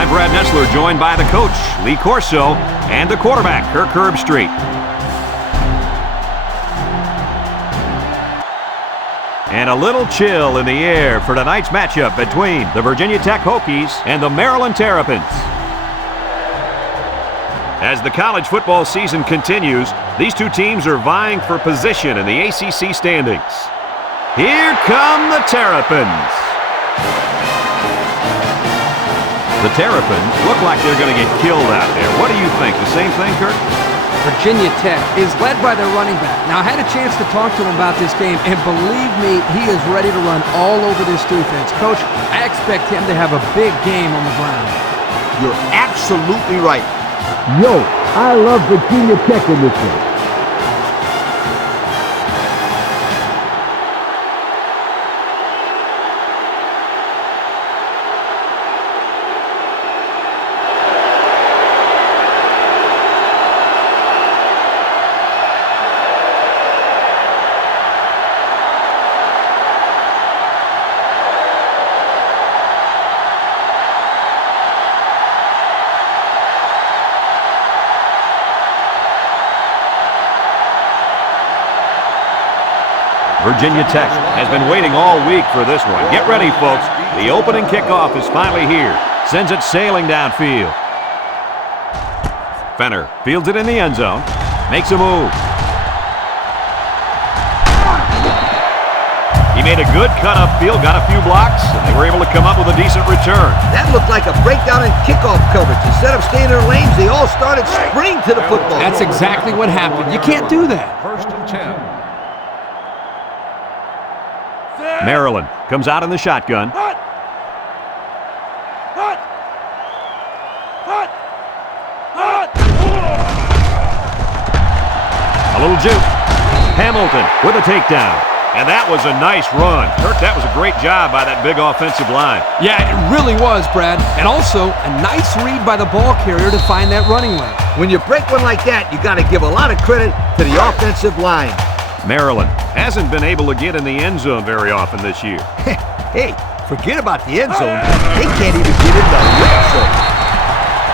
I'm Brad Nessler, joined by the coach, Lee Corso, and the quarterback, Kirk Herbstreit. And a little chill in the air for tonight's matchup between the Virginia Tech Hokies and the Maryland Terrapins. As the college football season continues, these two teams are vying for position in the ACC standings. Here come the Terrapins. The Terrapins look like they're going to get killed out there. What do you think? The same thing, Kirk? Virginia Tech is led by their running back. Now, I had a chance to talk to him about this game, and believe me, he is ready to run all over this defense. Coach, I expect him to have a big game on the ground. You're absolutely right. Yo, I love Virginia Tech in this one. Virginia Tech has been waiting all week for this one. Get ready, folks. The opening kickoff is finally here. Sends it sailing downfield. Fenner fields it in the end zone. Makes a move. He made a good cut upfield, got a few blocks, and they were able to come up with a decent return. That looked like a breakdown in kickoff coverage. Instead of staying in their lanes, they all started sprinting to the football. That's exactly what happened. You can't do that. First and 10. Maryland comes out in the shotgun. A little juke. Hamilton with a takedown. And that was a nice run. Kirk, that was a great job by that big offensive line. Yeah, it really was, Brad. And also, a nice read by the ball carrier to find that running lane. When you break one like that, you got to give a lot of credit to the offensive line. Maryland hasn't been able to get in the end zone very often this year. Hey, forget about the end zone. They can't even get in the red zone.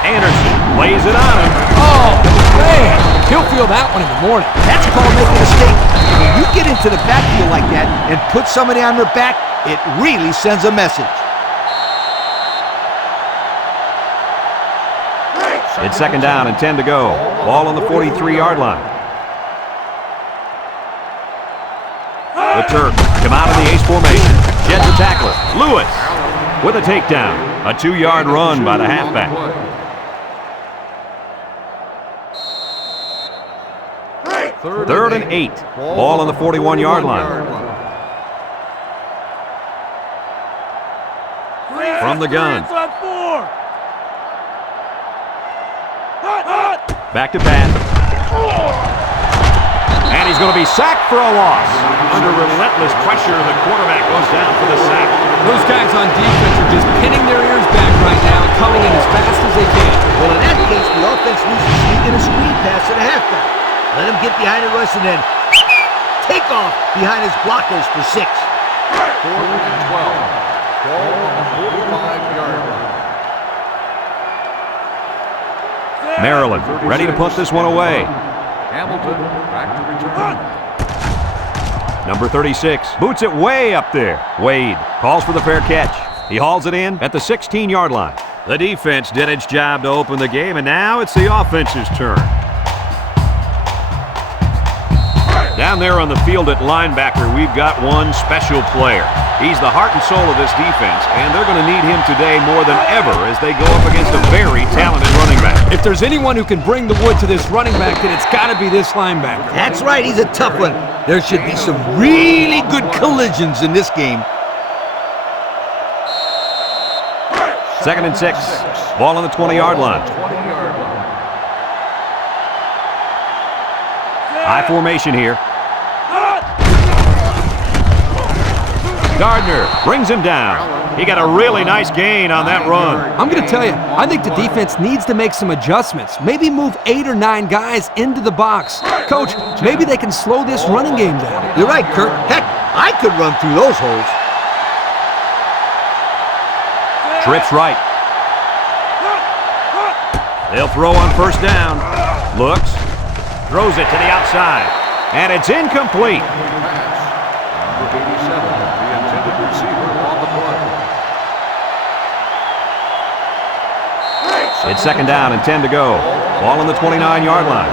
Anderson lays it on him. Oh, man. He'll feel that one in the morning. That's called making a mistake. When you get into the backfield like that and put somebody on their back, it really sends a message. It's second down and 10 to go. Ball on the 43-yard line. The Terps come out in the ace formation. Sheds a tackler. Lewis with a takedown. A 2-yard run by the halfback. Third and 8. Ball on the 41-yard line. From the gun. Back to pass. And he's going to be sacked for a loss. Under relentless pressure, the quarterback goes down for the sack. Those guys on defense are just pinning their ears back right now and coming in as fast as they can. Well, in that case, the offense needs to sneak in a screen pass to the halfback. Let him get behind the rush and then take off behind his blockers for 6. 4th and 12. Ball on the 45-yard line. Maryland ready to punt this one away. Hamilton back to return. Number 36 boots it way up there. Wade calls for the fair catch. He hauls it in at the 16-yard line. The defense did its job to open the game, and now it's the offense's turn. Down there on the field at linebacker, we've got one special player. He's the heart and soul of this defense, and they're going to need him today more than ever as they go up against a very talented running back. If there's anyone who can bring the wood to this running back, then it's got to be this linebacker. That's right, he's a tough one. There should be some really good collisions in this game. 2nd and 6. Ball on the 20-yard line. High formation here. Gardner brings him down. He got a really nice gain on that run. I'm going to tell you, I think the defense needs to make some adjustments. Maybe move 8 or 9 guys into the box. Coach, maybe they can slow this running game down. You're right, Kirk. Heck, I could run through those holes. Trips right. They'll throw on first down. Looks. Throws it to the outside. And it's incomplete. Number 87, the intended receiver on the play. It's second down and 10 to go. Ball on the 29-yard line.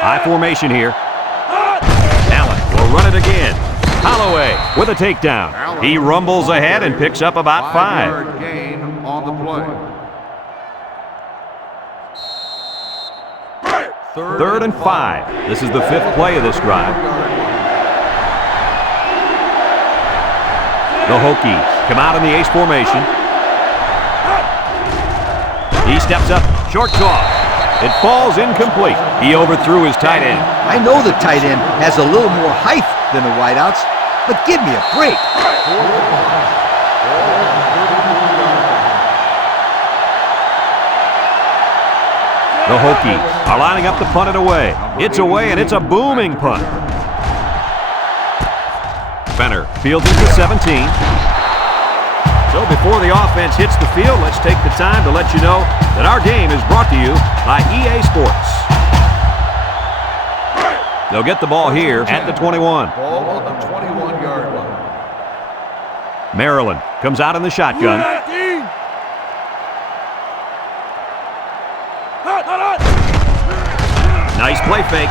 High formation here. Allen will run it again. Holloway with a takedown. He rumbles ahead and picks up about 5. 5-yard gain on the play. Third and 5. This is the 5th play of this drive. The Hokies come out in the ace formation. He steps up, short toss. It falls incomplete. He overthrew his tight end. I know the tight end has a little more height than the wideouts, but give me a break. The Hokies are lining up to punt it away. It's away, and it's a booming punt. Fenner fields it to 17. So before the offense hits the field, let's take the time to let you know that our game is brought to you by EA Sports. They'll get the ball here at the 21. Ball on the 21-yard line. Maryland comes out in the shotgun. Nice play fake.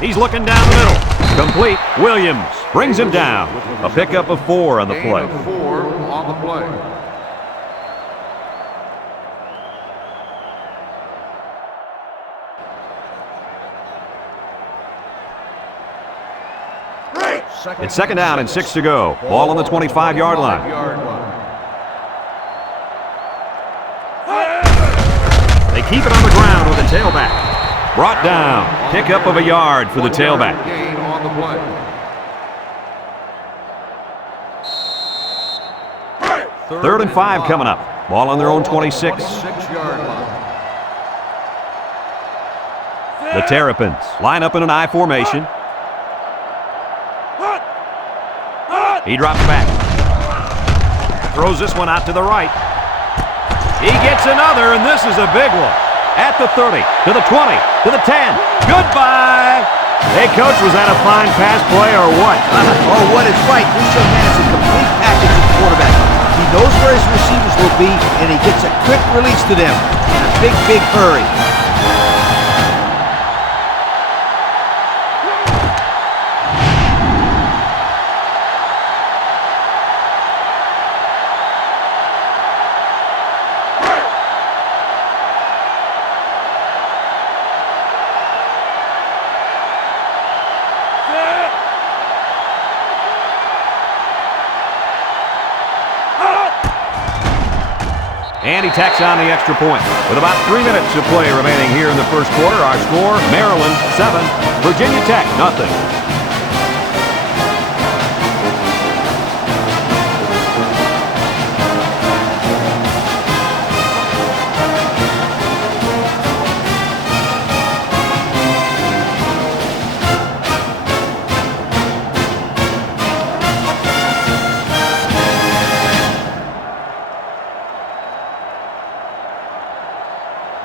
He's looking down the middle. Complete. Williams brings him down. A pickup of 4 on the Gain play. of 4 on the play. It's second down and 6 to go. Ball on the 25-yard line. They keep it on the ground with the tailback. Brought down. Pickup of a yard for the tailback. Gain on the play. Third and 5 coming up. Ball on their own 26. 26-yard line. The Terrapins line up in an I formation. He drops back. Throws this one out to the right. He gets another, and this is a big one. At the 30, to the 20, to the 10. Goodbye! Hey, Coach, was that a fine pass play or what? Oh, what is right. This young man is a complete package at quarterback. He knows where his receivers will be, and he gets a quick release to them in a big, big hurry. And he tacks on the extra point. With about 3 minutes to play remaining here in the first quarter, our score, Maryland 7, Virginia Tech 0.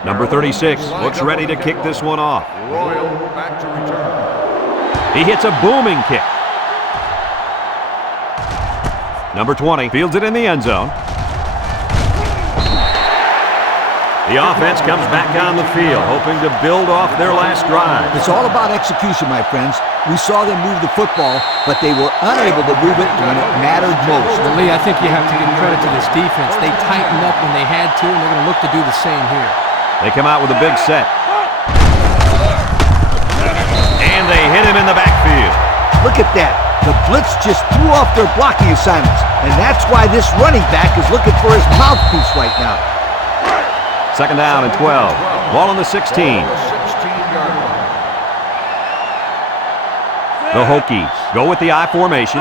Number 36 looks ready to kick this one off. Royal back to return. He hits a booming kick. Number 20 fields it in the end zone. The offense comes back on the field, hoping to build off their last drive. It's all about execution, my friends. We saw them move the football, but they were unable to move it when it mattered most. Well, Lee, I think you have to give credit to this defense. They tightened up when they had to, and they're going to look to do the same here. They come out with a big set. And they hit him in the backfield. Look at that. The blitz just threw off their blocking assignments, and that's why this running back is looking for his mouthpiece right now. Second down and 12. Ball on the 16. 16-yard line. The Hokies go with the I formation.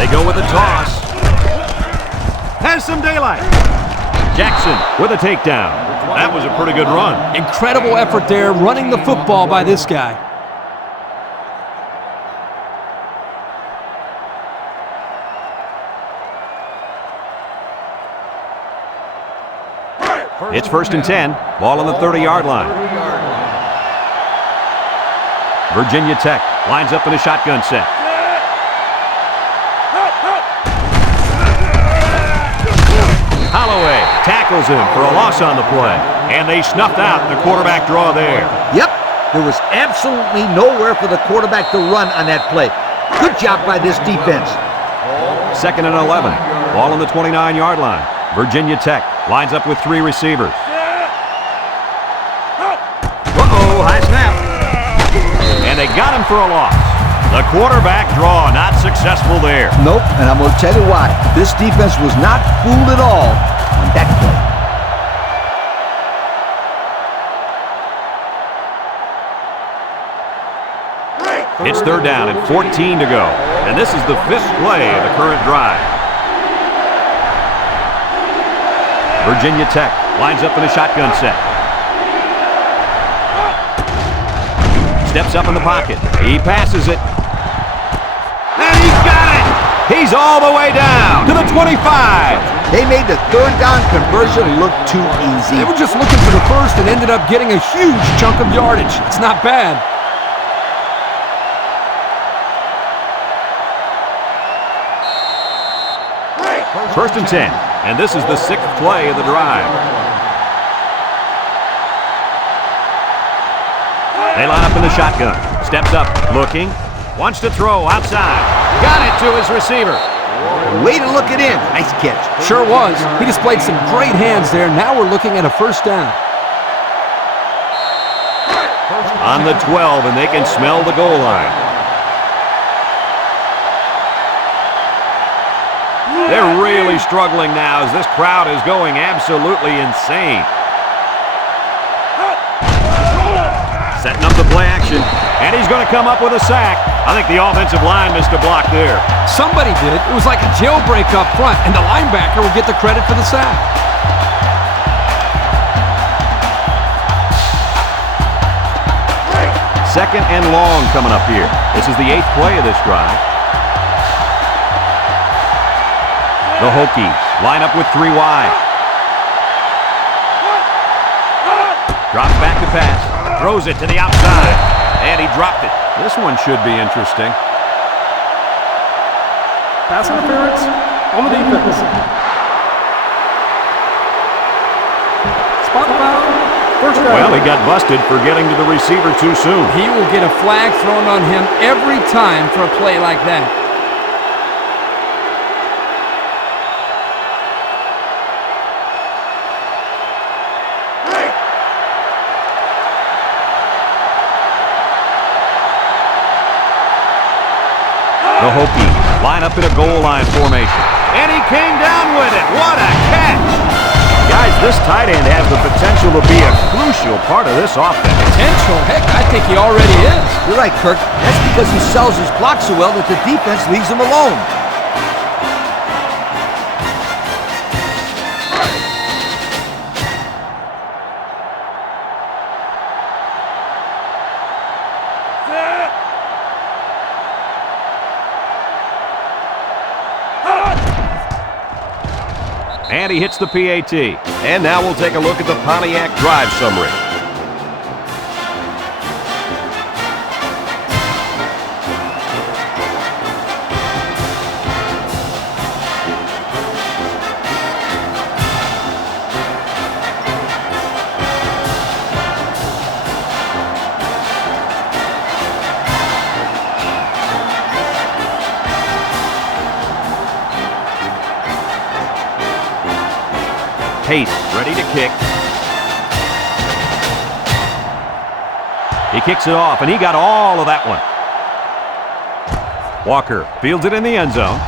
They go with the toss. Has some daylight. Jackson with a takedown. That was a pretty good run. Incredible effort there, running the football by this guy. It's 1st and 10. Ball on the 30-yard line. Virginia Tech lines up in a shotgun set. Holloway tackles him for a loss on the play. And they snuffed out the quarterback draw there. Yep, there was absolutely nowhere for the quarterback to run on that play. Good job by this defense. 2nd and 11. Ball on the 29-yard line. Virginia Tech lines up with 3 receivers. Uh-oh, high snap. And they got him for a loss. The quarterback draw not successful there. Nope, and I'm going to tell you why. This defense was not fooled at all on that play. It's 3rd down and 14 to go. And this is the 5th play of the current drive. Virginia Tech lines up in a shotgun set. Steps up in the pocket. He passes it. And he's got it! He's all the way down to the 25. They made the 3rd down conversion look too easy. They were just looking for the first and ended up getting a huge chunk of yardage. It's not bad. 1st and 10, and this is the 6th play of the drive. They line up in the shotgun. Steps up, looking, wants to throw outside. Got it to his receiver. Way to look it in. Nice catch. Sure was. He displayed some great hands there. Now we're looking at a 1st down. On the 12, and they can smell the goal line. They're really struggling now as this crowd is going absolutely insane. Setting up the play action, and he's going to come up with a sack. I think the offensive line missed a block there. Somebody did. It was like a jailbreak up front, and the linebacker will get the credit for the sack. Second and long coming up here. This is the 8th play of this drive. The Hokies line up with 3 wide. Drops back to pass. Throws it to the outside. And he dropped it. This one should be interesting. Pass interference on the defense. Spot foul. 1st down. Well, he got busted for getting to the receiver too soon. He will get a flag thrown on him every time for a play like that. The Hokies line up in a goal line formation. And he came down with it. What a catch! Guys, this tight end has the potential to be a crucial part of this offense. Potential? Heck, I think he already is. You're right, Kirk. That's because he sells his block so well that the defense leaves him alone. And he hits the PAT. And now we'll take a look at the Pontiac drive summary. Pace, ready to kick. He kicks it off, and he got all of that one. Walker fields it in the end zone.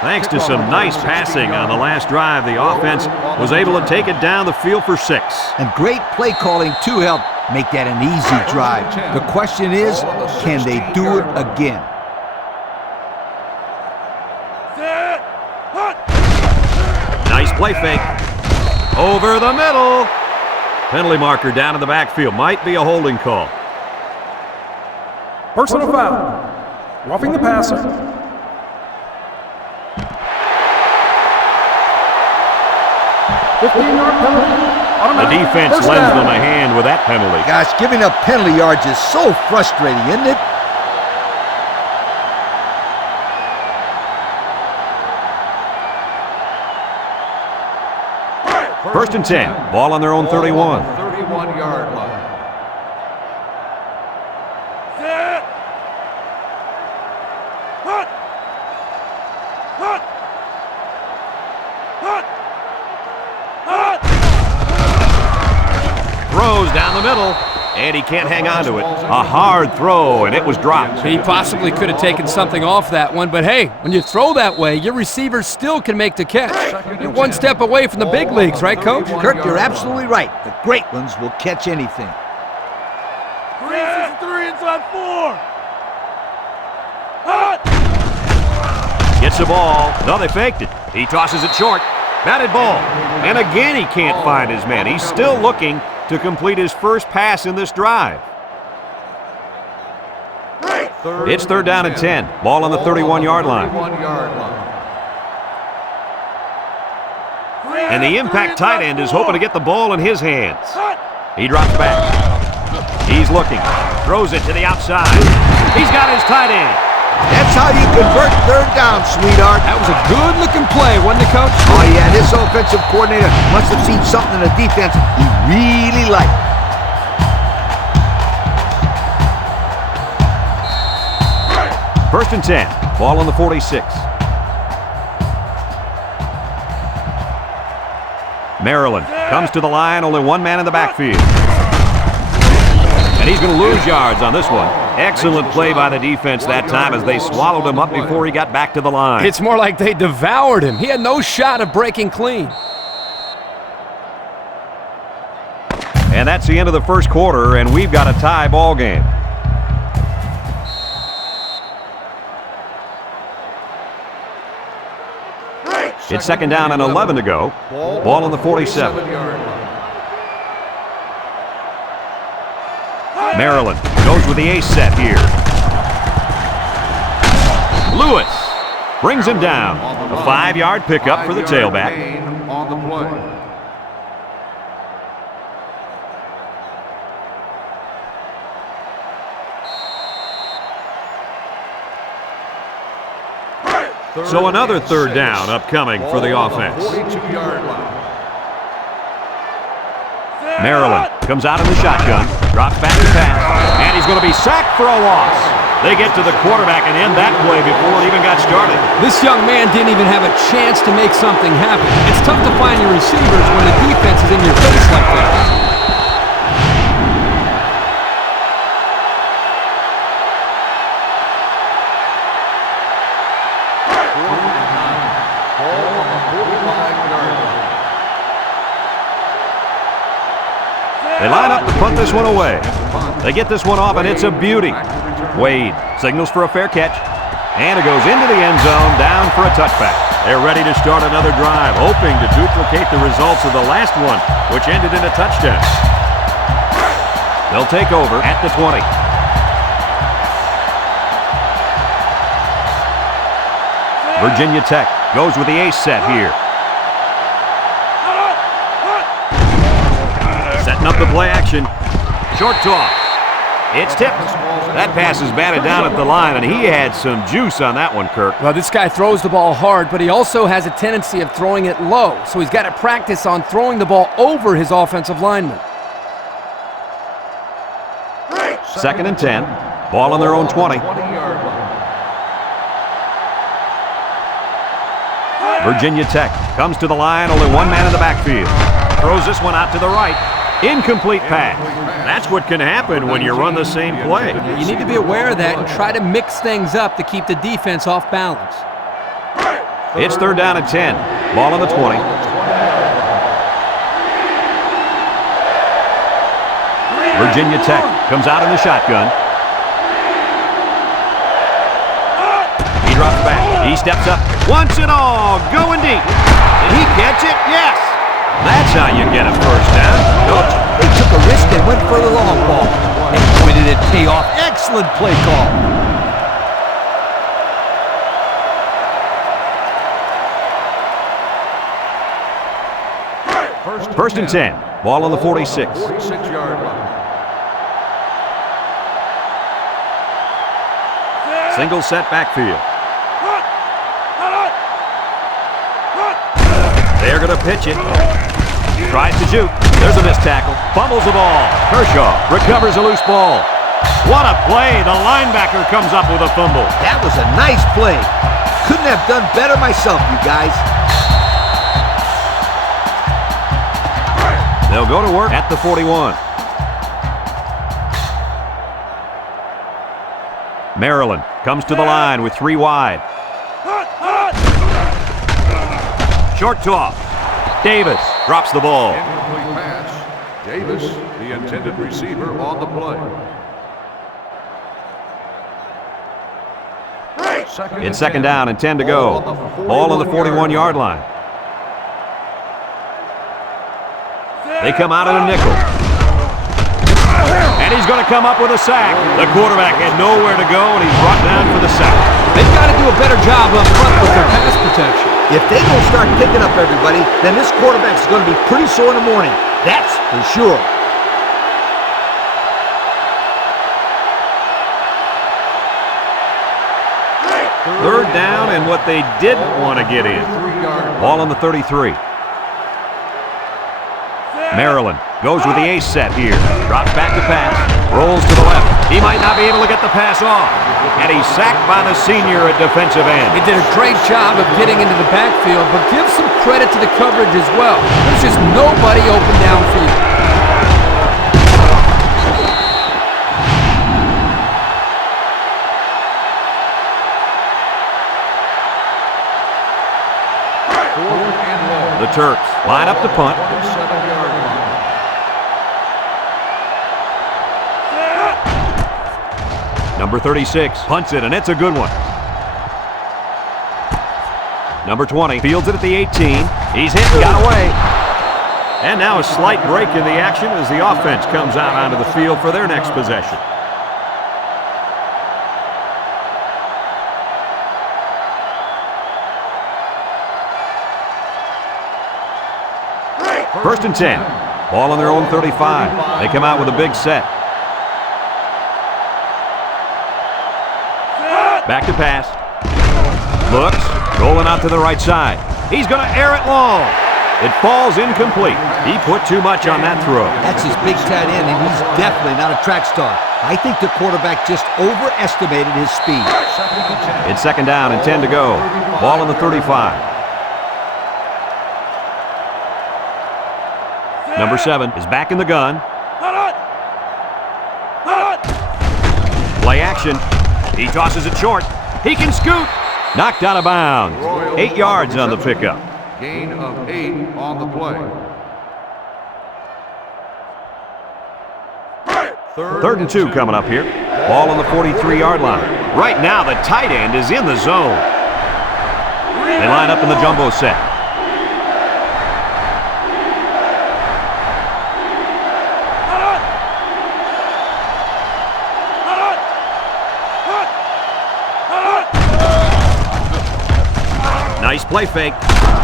Thanks to some nice passing on the last drive, the offense was able to take it down the field for 6. And great play calling to help make that an easy drive. The question is, can they do it again? Nice play fake. Over the middle. Penalty marker down in the backfield. Might be a holding call. Personal foul. Roughing the passer. 15-yard penalty. The Automatic defense first lends down. them a hand with that penalty. Gosh, giving up penalty yards is so frustrating, isn't it? First and 10. Ball on their own 31. 31-yard line. Throws down the middle, and he can't hang on to it. A hard throw, and it was dropped. He possibly could have taken something off that one, but hey, when you throw that way, your receiver still can make the catch. You're one step away from the big leagues, right, Coach? Kirk, you're absolutely right. The great ones will catch anything. 3 inside 4. Gets the ball. No, they faked it. He tosses it short. Batted ball. And again, he can't find his man. He's still looking to complete his first pass in this drive. It's third down and 10. Ball on the 31-yard line. And the impact tight end is hoping to get the ball in his hands. He drops back. He's looking. Throws it to the outside. He's got his tight end. That's how you convert third down, sweetheart. That was a good-looking play, wasn't it, Coach? Oh, yeah, this offensive coordinator must have seen something in the defense he really liked. First and 10. Ball on the 46. Maryland comes to the line, only one man in the backfield. And he's going to lose yards on this one. Excellent play by the defense that time as they swallowed him up before he got back to the line. It's more like they devoured him. He had no shot of breaking clean. And that's the end of the first quarter, and we've got a tie ball game. It's second down and 11 to go. Ball on the 47. Maryland goes with the ace set here. Lewis brings him down. A 5-yard pickup for the tailback. On the play. So another third down upcoming for the offense. 42-yard line. Maryland comes out in the shotgun, drops back to pass, and he's going to be sacked for a loss. They get to the quarterback and end that play before it even got started. This young man didn't even have a chance to make something happen. It's tough to find your receivers when the defense is in your face like that. They line up to punt this one away. They get this one off, and it's a beauty. Wade signals for a fair catch, and it goes into the end zone, down for a touchback. They're ready to start another drive, hoping to duplicate the results of the last one, which ended in a touchdown. They'll take over at the 20. Virginia Tech goes with the ace set here. Setting up the play action. Short toss. It's tipped. That pass is batted down at the line, and he had some juice on that one, Kirk. Well, this guy throws the ball hard, but he also has a tendency of throwing it low, so he's got to practice on throwing the ball over his offensive lineman. Second and 10. Ball on their own 20. Virginia Tech comes to the line, only one man in the backfield. Throws this one out to the right. Incomplete pass. That's what can happen when you run the same play. You need to be aware of that and try to mix things up to keep the defense off balance. It's third down and 10. Ball on the 20. Virginia Tech comes out in the shotgun. He drops back. He steps up. Once and all. Going deep. Did he catch it? Yes. That's how you get a first down. Coach, they took a risk and went for the long ball. And boy, did it pay off. Excellent play call. First and 10. Ball on the 46. 46-yard line. Single set backfield. They're going to pitch it. Tries to juke. There's a missed tackle. Fumbles the ball. Kershaw recovers a loose ball. What a play. The linebacker comes up with a fumble. That was a nice play. Couldn't have done better myself, you guys. They'll go to work at the 41. Maryland comes to the line with 3 wide. Short toss. Davis drops the ball. Incomplete pass. Davis, the intended receiver, on the play. It's second down and 10 to go. Ball on the 41-yard line. They come out in a nickel. And he's going to come up with a sack. The quarterback had nowhere to go, and he's brought down for the sack. They've got to do a better job up front with their pass protection. If they don't start picking up everybody, then this quarterback's going to be pretty sore in the morning. That's for sure. Third down and what they didn't want to get in. Ball on the 33. Maryland goes with the ace set here. Drops back to pass. Rolls to the left. He might not be able to get the pass off. And he's sacked by the senior at defensive end. He did a great job of getting into the backfield, but give some credit to the coverage as well. There's just nobody open downfield. The Terps line up to punt. 7-yard line. Number 36 punts it, and it's a good one. Number 20 fields it at the 18. He's hit and got away. And now a slight break in the action as the offense comes out onto the field for their next possession. First and 10. Ball on their own 35. They come out with a big set. Back to pass. Looks. Rolling out to the right side. He's going to air it long. It falls incomplete. He put too much on that throw. That's his big tight end, and he's definitely not a track star. I think the quarterback just overestimated his speed. It's second down and 10 to go. Ball on the 35. Number 7 is back in the gun. Play action. He tosses it short. He can scoot. Knocked out of bounds. 8 yards on the pickup. Gain of 8 on the play. Third and 2 coming up here. Ball on the 43-yard line. Right now, the tight end is in the zone. They line up in the jumbo set. Nice play fake.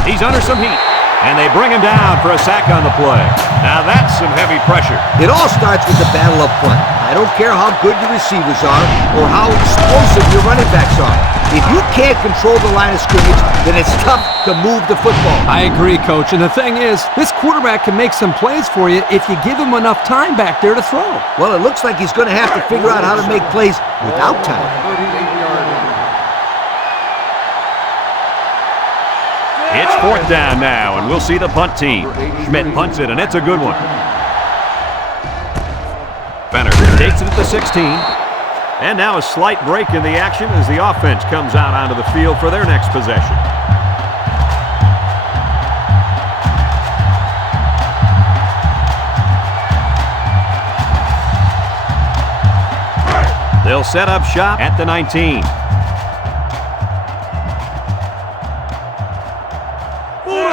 He's under some heat. And they bring him down for a sack on the play. Now that's some heavy pressure. It all starts with the battle up front. I don't care how good your receivers are or how explosive your running backs are. If you can't control the line of scrimmage, then it's tough to move the football. I agree, Coach. And the thing is, this quarterback can make some plays for you if you give him enough time back there to throw. Well, it looks like he's going to have to figure out how to make plays without time. 38-yard line. It's fourth down now, and we'll see the punt team. Schmidt punts it, and it's a good one. Fenner takes it at the 16. And now a slight break in the action as the offense comes out onto the field for their next possession. They'll set up shop at the 19.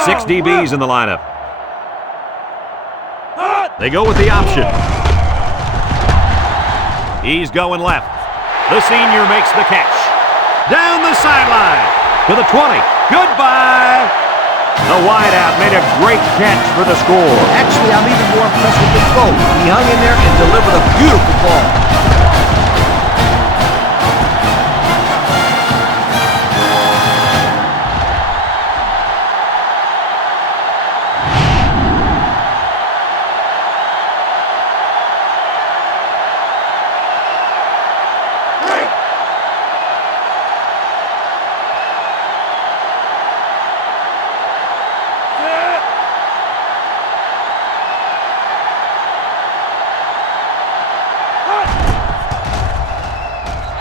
Six DBs in the lineup. They go with the option. He's going left. The senior makes the catch. Down the sideline to the 20. Goodbye. The wideout made a great catch for the score. Actually, I'm even more impressed with the throw. He hung in there and delivered a beautiful ball.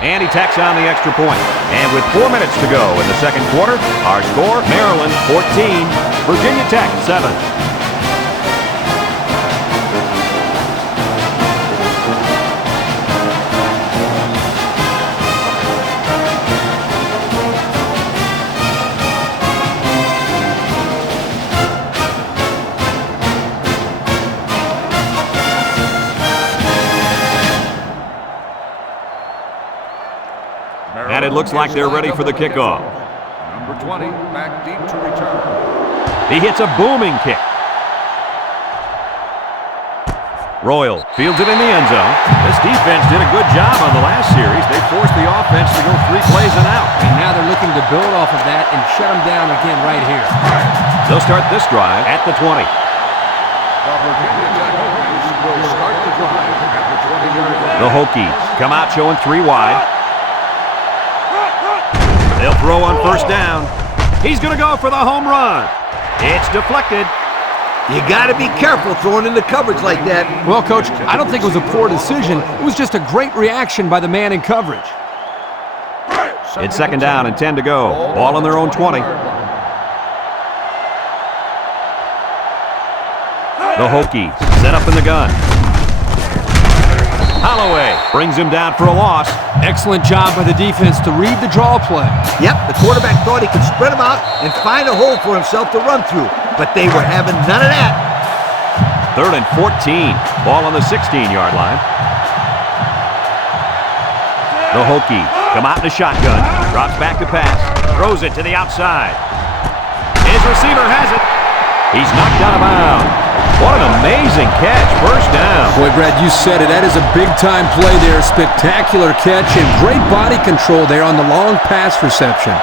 And he tacks on the extra point. And with 4 minutes to go in the second quarter, our score, Maryland 14, Virginia Tech 7. And it looks like they're ready for the kickoff. Number 20, back deep to return. He hits a booming kick. Royal fields it in the end zone. This defense did a good job on the last series. They forced the offense to go 3 plays and out. And now they're looking to build off of that and shut them down again right here. They'll start this drive at the 20. The Virginia Tech Hokies will start the drive at the 20-yard line. The Hokies come out showing 3 wide. They'll throw on first down. He's going to go for the home run. It's deflected. You got to be careful throwing into coverage like that. Well, Coach, I don't think it was a poor decision. It was just a great reaction by the man in coverage. It's second down and 10 to go. Ball on their own 20. The Hokies set up in the gun. Holloway brings him down for a loss. Excellent job by the defense to read the draw play. Yep, the quarterback thought he could spread him out and find a hole for himself to run through, but they were having none of that. Third and 14. Ball on the 16-yard line. The Hokies come out in a shotgun. Drops back to pass. Throws it to the outside. His receiver has it. He's knocked out of bounds. What an amazing catch. First down. Boy, Brad, you said it. That is a big-time play there. Spectacular catch and great body control there on the long pass reception.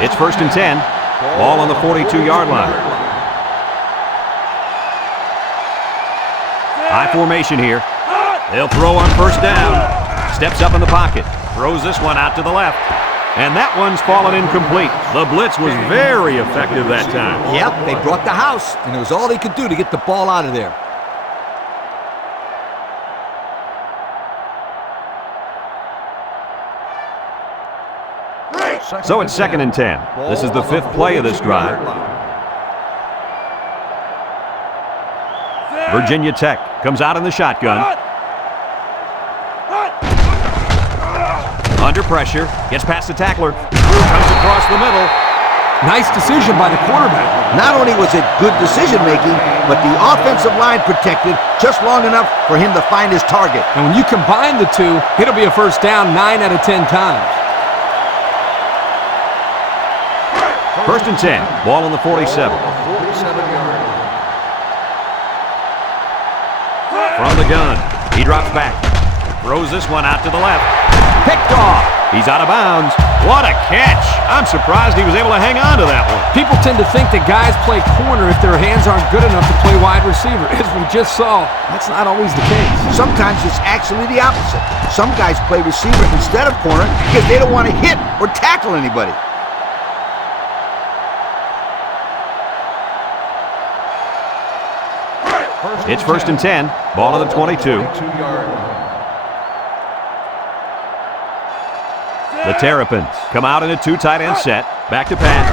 It's first and 10. Ball on the 42-yard line. High formation here. They'll throw on first down. Steps up in the pocket. Throws this one out to the left. And that one's fallen incomplete. The blitz was very effective that time. Yep, they brought the house, and it was all they could do to get the ball out of there. So it's second and 10. This is the 5th play of this drive. Virginia Tech comes out in the shotgun. Under pressure, gets past the tackler, comes across the middle. Nice decision by the quarterback. Not only was it good decision-making, but the offensive line protected just long enough for him to find his target. And when you combine the two, it'll be a first down 9 out of 10 times. First and 10, ball on the 47. From the gun, he drops back, throws this one out to the left. Picked off. He's out of bounds. What a catch. I'm surprised he was able to hang on to that one. People tend to think that guys play corner if their hands aren't good enough to play wide receiver. As we just saw, that's not always the case. Sometimes it's actually the opposite. Some guys play receiver instead of corner because they don't want to hit or tackle anybody. It's first and 10. Ball on the 22. The Terrapins come out in a 2 tight end set. Back to pass.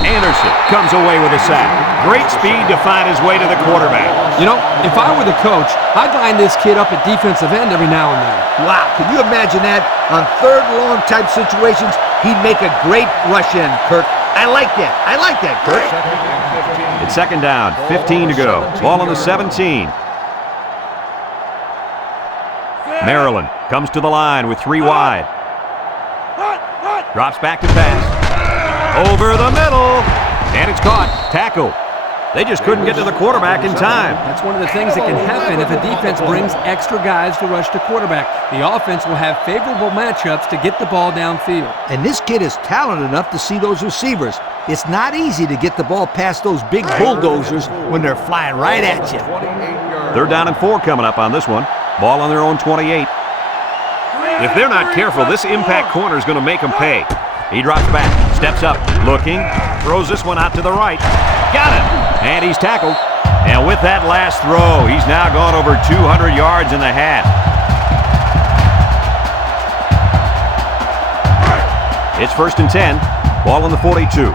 Anderson comes away with a sack. Great speed to find his way to the quarterback. You know, if I were the coach, I'd line this kid up at defensive end every now and then. Wow, can you imagine that? On third long type situations, he'd make a great rush in, Kirk. I like that. I like that, Kirk. It's second down, 15 to go. Ball on the 17. Maryland comes to the line with 3 wide. Drops back to pass. Over the middle. And it's caught. Tackle. They just couldn't get to the quarterback in time. That's one of the things that can happen if a defense brings extra guys to rush the quarterback. The offense will have favorable matchups to get the ball downfield. And this kid is talented enough to see those receivers. It's not easy to get the ball past those big bulldozers when they're flying right at you. 3rd down and 4 coming up on this one. Ball on their own 28. If they're not careful, this impact corner is going to make them pay. He drops back, steps up, looking, throws this one out to the right. Got it! And he's tackled. And with that last throw, he's now gone over 200 yards in the half. It's 1st and 10. Ball on the 42.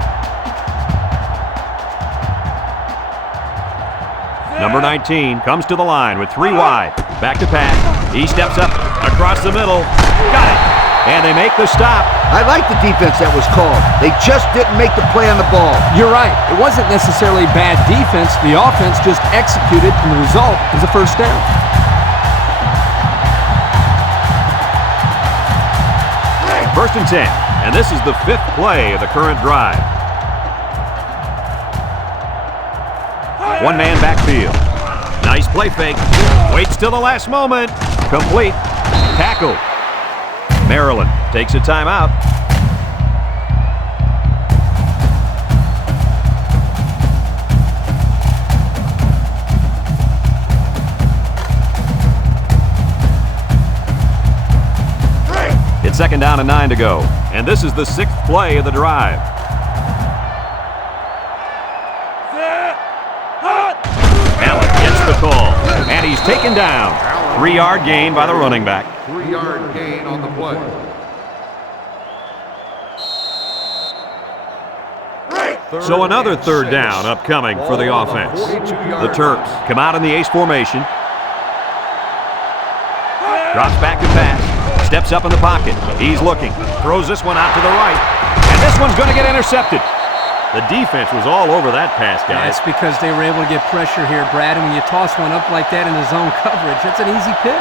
Number 19 comes to the line with 3 wide. Back to pass. He steps up across the middle. Got it. And they make the stop. I like the defense that was called. They just didn't make the play on the ball. You're right. It wasn't necessarily bad defense. The offense just executed, and the result is a 1st down. First and 10. And this is the 5th play of the current drive. 1-man backfield. Nice play fake. Waits till the last moment. Complete. Tackle. Maryland takes a timeout. It's 2nd down and 9 to go. And this is the 6th play of the drive. Allen gets the call. And he's taken down. 3-yard gain by the running back. 3-yard gain on the play. So another 3rd down upcoming for the offense. The Terps come out in the ace formation. Drops back to pass. Steps up in the pocket. He's looking. Throws this one out to the right. And this one's going to get intercepted. The defense was all over that pass, guys. That's because they were able to get pressure here, Brad. And when you toss one up like that in the zone coverage, that's an easy pick.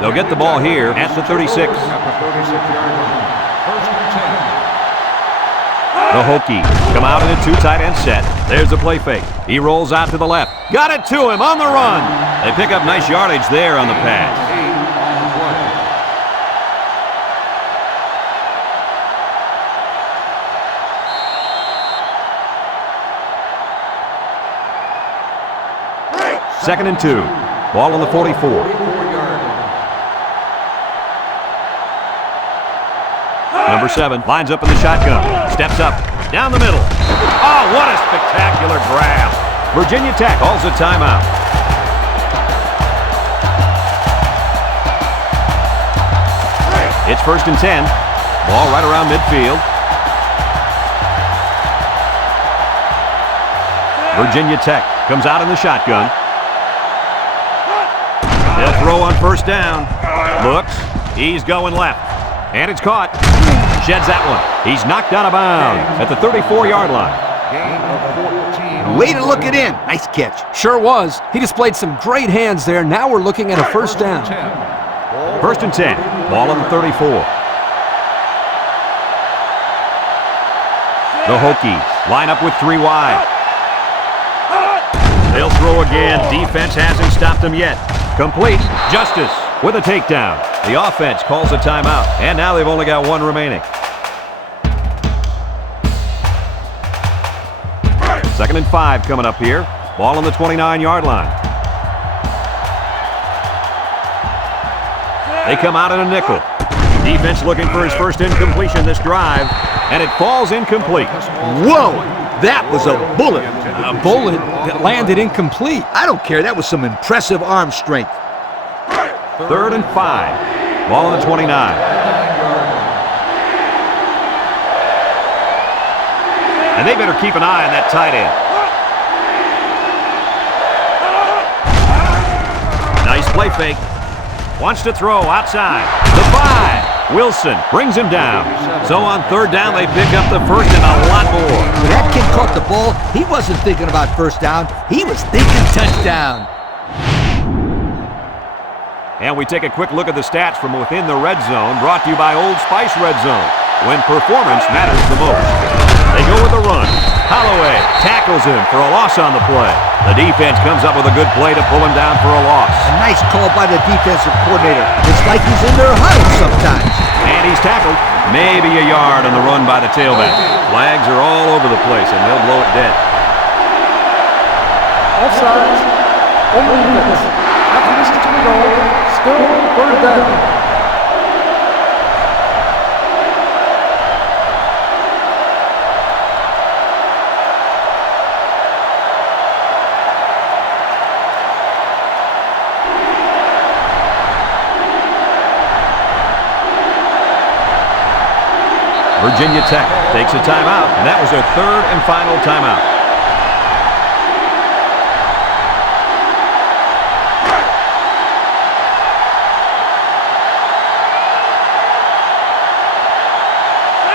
They'll get the ball here at the 36. At the 36-yard line. 1st and 10. The Hokies come out in a 2 tight end set. There's the play fake. He rolls out to the left. Got it to him on the run. They pick up nice yardage there on the pass. 8 on the play. 2nd and 2. Ball on the 44. Number 7 lines up in the shotgun. Steps up. Down the middle. Oh, what a spectacular grab. Virginia Tech calls a timeout. It's 1st and 10. Ball right around midfield. Virginia Tech comes out in the shotgun. They'll throw on 1st down. Looks. He's going left. And it's caught. Sheds that one. He's knocked out of bounds at the 34-yard line. Gain of 14. Way to look it in. Nice catch. Sure was. He displayed some great hands there. Now we're looking at a 1st down. 1st and 10. Ball on the 34. The Hokies line up with 3 wide. They'll throw again. Defense hasn't stopped them yet. Complete. Justice with a takedown. The offense calls a timeout, and now they've only got 1 remaining. 2nd and 5 coming up here. Ball on the 29-yard line. They come out in a nickel. Defense looking for his first incompletion this drive, and it falls incomplete. Whoa! That was a bullet. A bullet that landed incomplete. I don't care. That was some impressive arm strength. 3rd and 5. Ball on the 29. And they better keep an eye on that tight end. Nice play fake. Wants to throw outside. The 5. Wilson brings him down. So on third down, they pick up the first and a lot more. When that kid caught the ball, he wasn't thinking about first down. He was thinking touchdown. And we take a quick look at the stats from within the red zone, brought to you by Old Spice Red Zone, when performance matters the most. They go with a run. Holloway tackles him for a loss on the play. The defense comes up with a good play to pull him down for a loss. A nice call by the defensive coordinator. It's like he's in their huddle sometimes. And he's tackled. Maybe a yard on the run by the tailback. Flags are all over the place, and they'll blow it dead. Offsides. On the defense. After this is to the goal. Still third down. Virginia Tech takes a timeout, and that was their third and final timeout.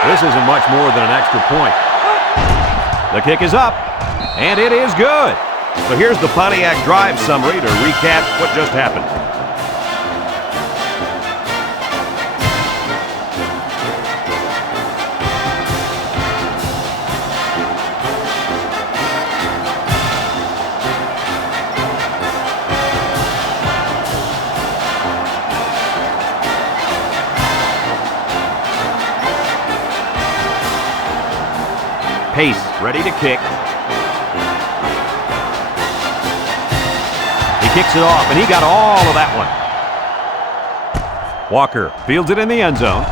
This isn't much more than an extra point. The kick is up, and it is good. So here's the Pontiac drive summary to recap what just happened. Pace, ready to kick. He kicks it off, and he got all of that one. Walker fields it in the end zone.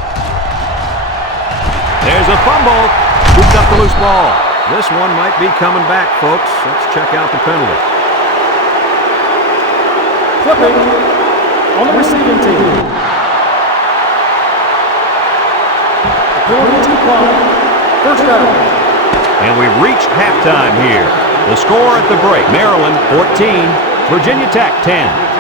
There's a fumble. Scoops up the loose ball. This one might be coming back, folks. Let's check out the penalty. Flipping on the receiving team. Penalty to apply. First down. And we've reached halftime here. The score at the break, Maryland 14, Virginia Tech 10.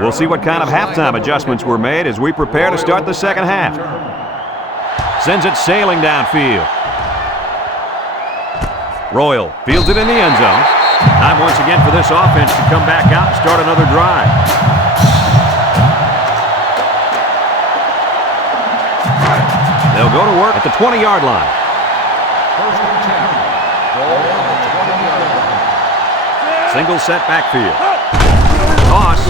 We'll see what kind of halftime adjustments were made as we prepare to start the second half. Sends it sailing downfield. Royal fields it in the end zone. Time once again for this offense to come back out and start another drive. They'll go to work at the 20-yard line. First and 10. Ball on the 20-yard line. Single set backfield. Toss.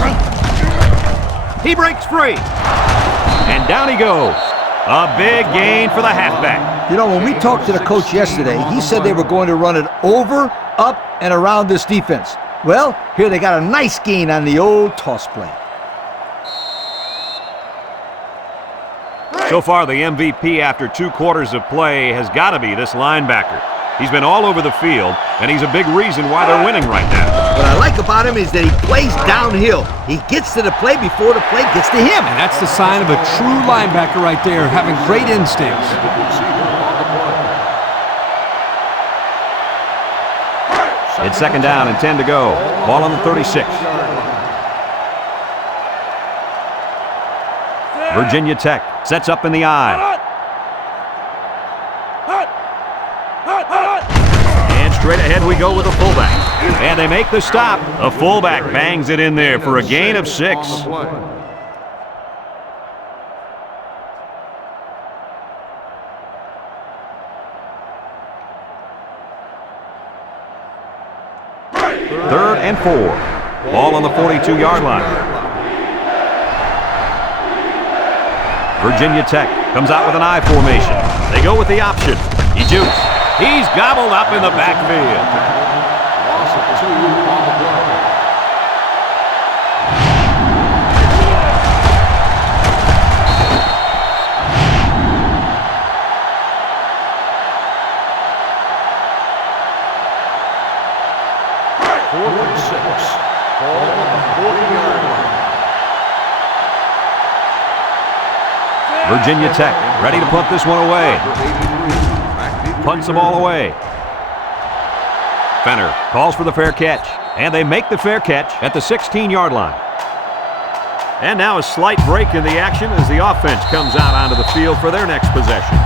He breaks free. And down he goes. A big gain for the halfback. You know, when we talked to the coach yesterday, he said they were going to run it over, up, and around this defense. Well, here they got a nice gain on the old toss play. So far, the MVP after 2 quarters of play has got to be this linebacker. He's been all over the field, and he's a big reason why they're winning right now. What I like about him is that he plays downhill. He gets to the play before the play gets to him. And that's the sign of a true linebacker right there, having great instincts. It's second down and 10 to go. Ball on the 36. Virginia Tech sets up in the I. And straight ahead we go with a fullback. And they make the stop. A fullback bangs it in there for a gain of 6. Third and 4. Ball on the 42-yard line. Virginia Tech comes out with an I formation. They go with the option. He jukes. He's gobbled up in the backfield. Loss of 2 on the play. 40-yard line. Virginia Tech ready to punt this one away. Punts the ball away. Fenner calls for the fair catch, and they make the fair catch at the 16-yard line. And now a slight break in the action as the offense comes out onto the field for their next possession.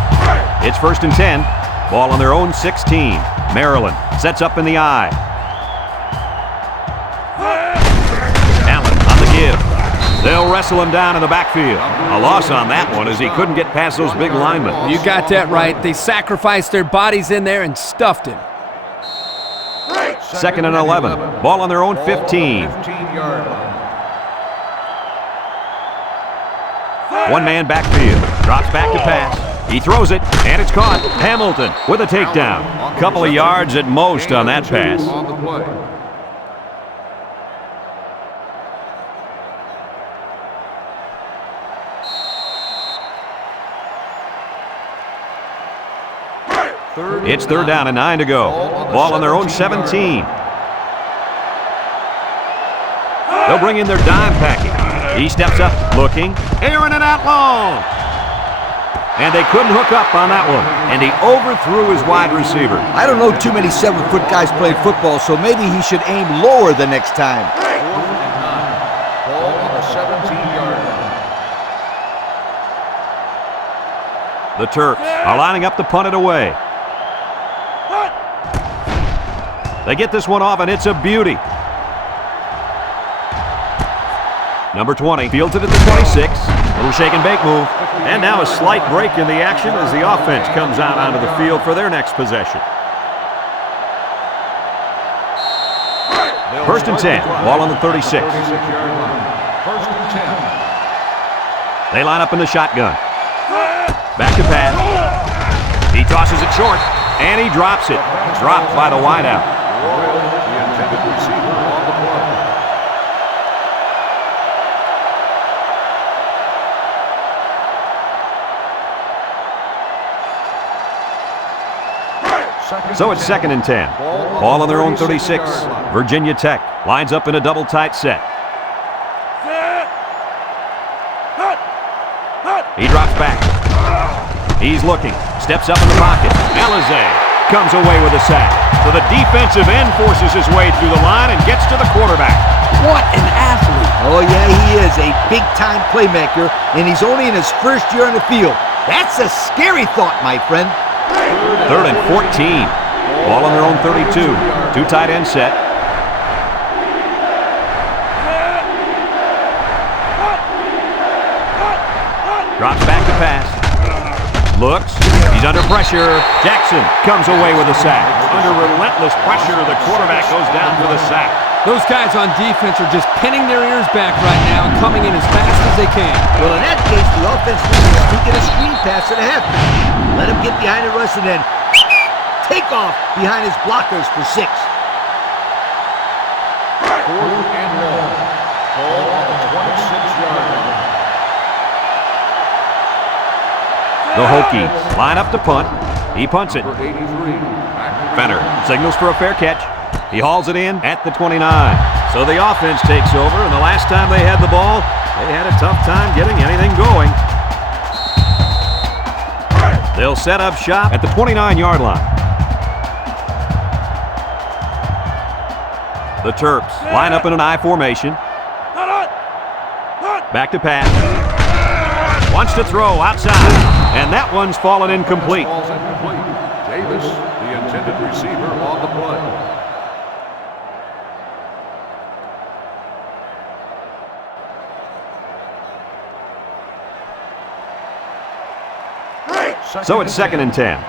It's 1st and 10. Ball on their own 16. Maryland sets up in the eye. Allen on the give. They'll wrestle him down in the backfield. A loss on that one as he couldn't get past those big linemen. You got that right. They sacrificed their bodies in there and stuffed him. 2nd and 11. Ball on their own 15. 15-yard line. One man backfield. Drops back to pass. He throws it, and it's caught. Hamilton with a takedown. Couple of yards at most on that pass. On the play. It's 3rd down and 9 to go. Ball on their own 17. They'll bring in their dime package. He steps up, looking, airing it out long. And they couldn't hook up on that one. And he overthrew his wide receiver. I don't know too many 7-foot guys playing football, so maybe he should aim lower the next time. 4th and 9. Ball on the 17-yard line. The Terps are lining up to punt it away. They get this one off, and it's a beauty. Number 20 fields it at the 26. Little shake and bake move. And now a slight break in the action as the offense comes out onto the field for their next possession. 1st and 10. Ball on the 36. 36-yard line. 1st and 10. They line up in the shotgun. Back to pass. He tosses it short, and he drops it. Dropped by the wideout. The intended receiver on the play. So it's 2nd and 10. Ball on their own 36. Virginia Tech lines up in a double tight set. He drops back. He's looking. Steps up in the pocket. Alizé comes away with a sack. So the defensive end forces his way through the line and gets to the quarterback. What an athlete. Oh, yeah, he is a big-time playmaker, and he's only in his first year on the field. That's a scary thought, my friend. 3rd and 14. Ball on their own 32. Two tight end set. Drops back to pass. Looks. He's under pressure. Jackson comes away with a sack. Under relentless pressure, the quarterback goes down for the sack. Those guys on defense are just pinning their ears back right now and coming in as fast as they can. Well, in that case, the offense needs to sneak in a screen pass at a half. Let him get behind the rush and then take off behind his blockers for 6. 4th and long. Ball on the 26-yard line. The Hokies line up to punt. He punts it. Number 83. Fenner signals for a fair catch. He hauls it in at the 29. So the offense takes over, and the last time they had the ball, they had a tough time getting anything going. They'll set up shop at the 29-yard line. The Terps line up in an I formation. Back to pass. Wants to throw outside, and that one's fallen incomplete. Ball's incomplete. Davis, the intended receiver, on the play. So it's 2nd and 10.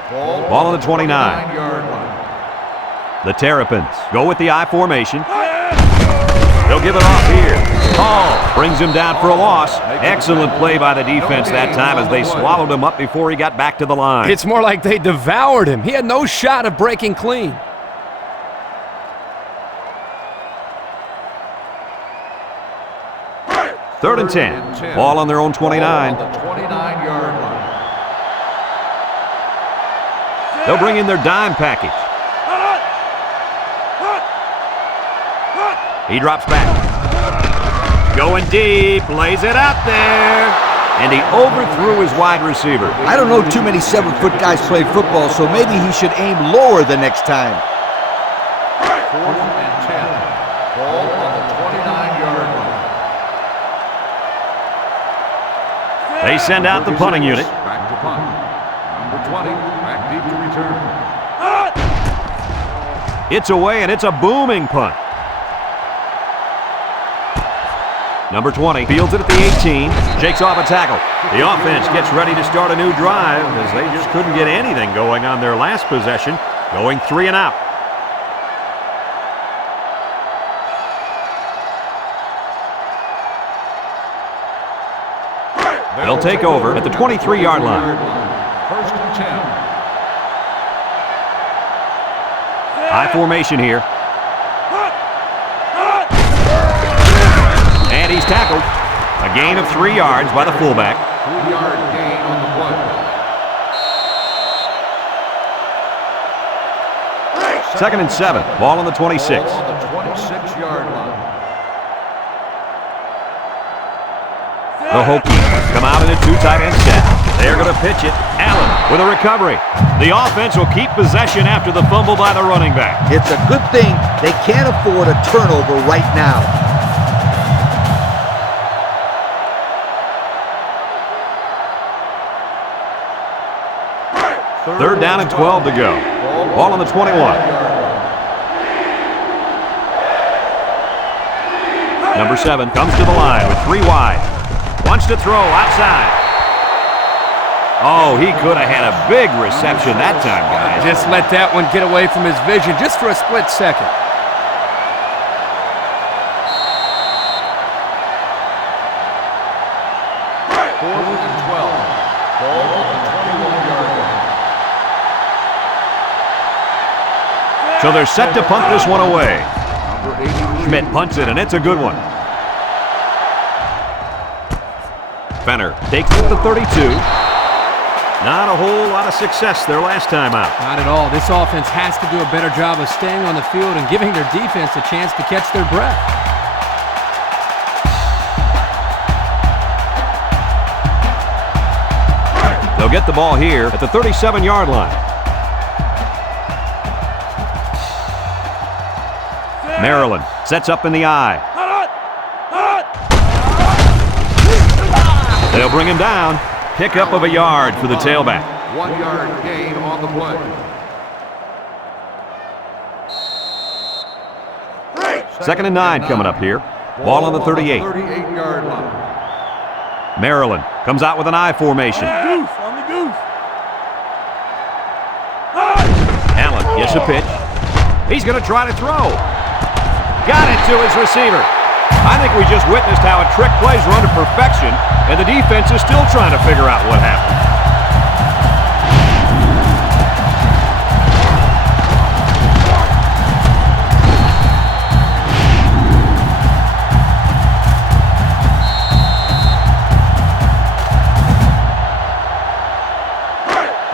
Ball on the 29. 29-yard line. The Terrapins go with the I formation. They'll give it off here. Hall brings him down for a loss. Excellent play by the defense that time as they swallowed him up before he got back to the line. It's more like they devoured him. He had no shot of breaking clean. Third and 10. Ball on their own 29. Ball on the 29-yard line. They'll bring in their dime package. He drops back. Going deep, lays it out there. And he overthrew his wide receiver. I don't know too many 7-foot guys play football, so maybe he should aim lower the next time. 4th and 10. Ball on the 29-yard line. They send out the punting unit. Back to punt. Number 20, back deep to return. It's away, and it's a booming punt. Number 20 fields it at the 18, shakes off a tackle. The offense gets ready to start a new drive as they just couldn't get anything going on their last possession, going 3 and out. They'll take over at the 23-yard line. 1st and 10. High formation here. And he's tackled. A gain of 3 yards by the fullback. 3-yard gain on the play. 2nd and 7. Ball on the 26. Ball on the 26-yard line. The Hokies come out in a 2 tight end set. They're going to pitch it. Allen with a recovery. The offense will keep possession after the fumble by the running back. It's a good thing they can't afford a turnover right now. Third down and 12 to go. Ball on the 21. Number 7 comes to the line with 3 wide. Wants to throw outside. Oh, he could have had a big reception that time, guys. Just let that one get away from his vision just for a split second. Fourth and 12. Ball on the 21-yard line. So they're set to punt this one away. Number 83. Schmidt punts it, and it's a good one. Fenner takes it to 32. Not a whole lot of success their last time out. Not at all. This offense has to do a better job of staying on the field and giving their defense a chance to catch their breath. They'll get the ball here at the 37-yard line. Maryland sets up in the eye. They'll bring him down. Pickup of a yard for the tailback. 1-yard gain on the play. Second and 9 coming up here. Ball on the 38. 38-yard line. Maryland comes out with an I formation. Allen gets a pitch. He's going to try to throw. Got it to his receiver. I think we just witnessed how a trick plays run to perfection, and the defense is still trying to figure out what happened.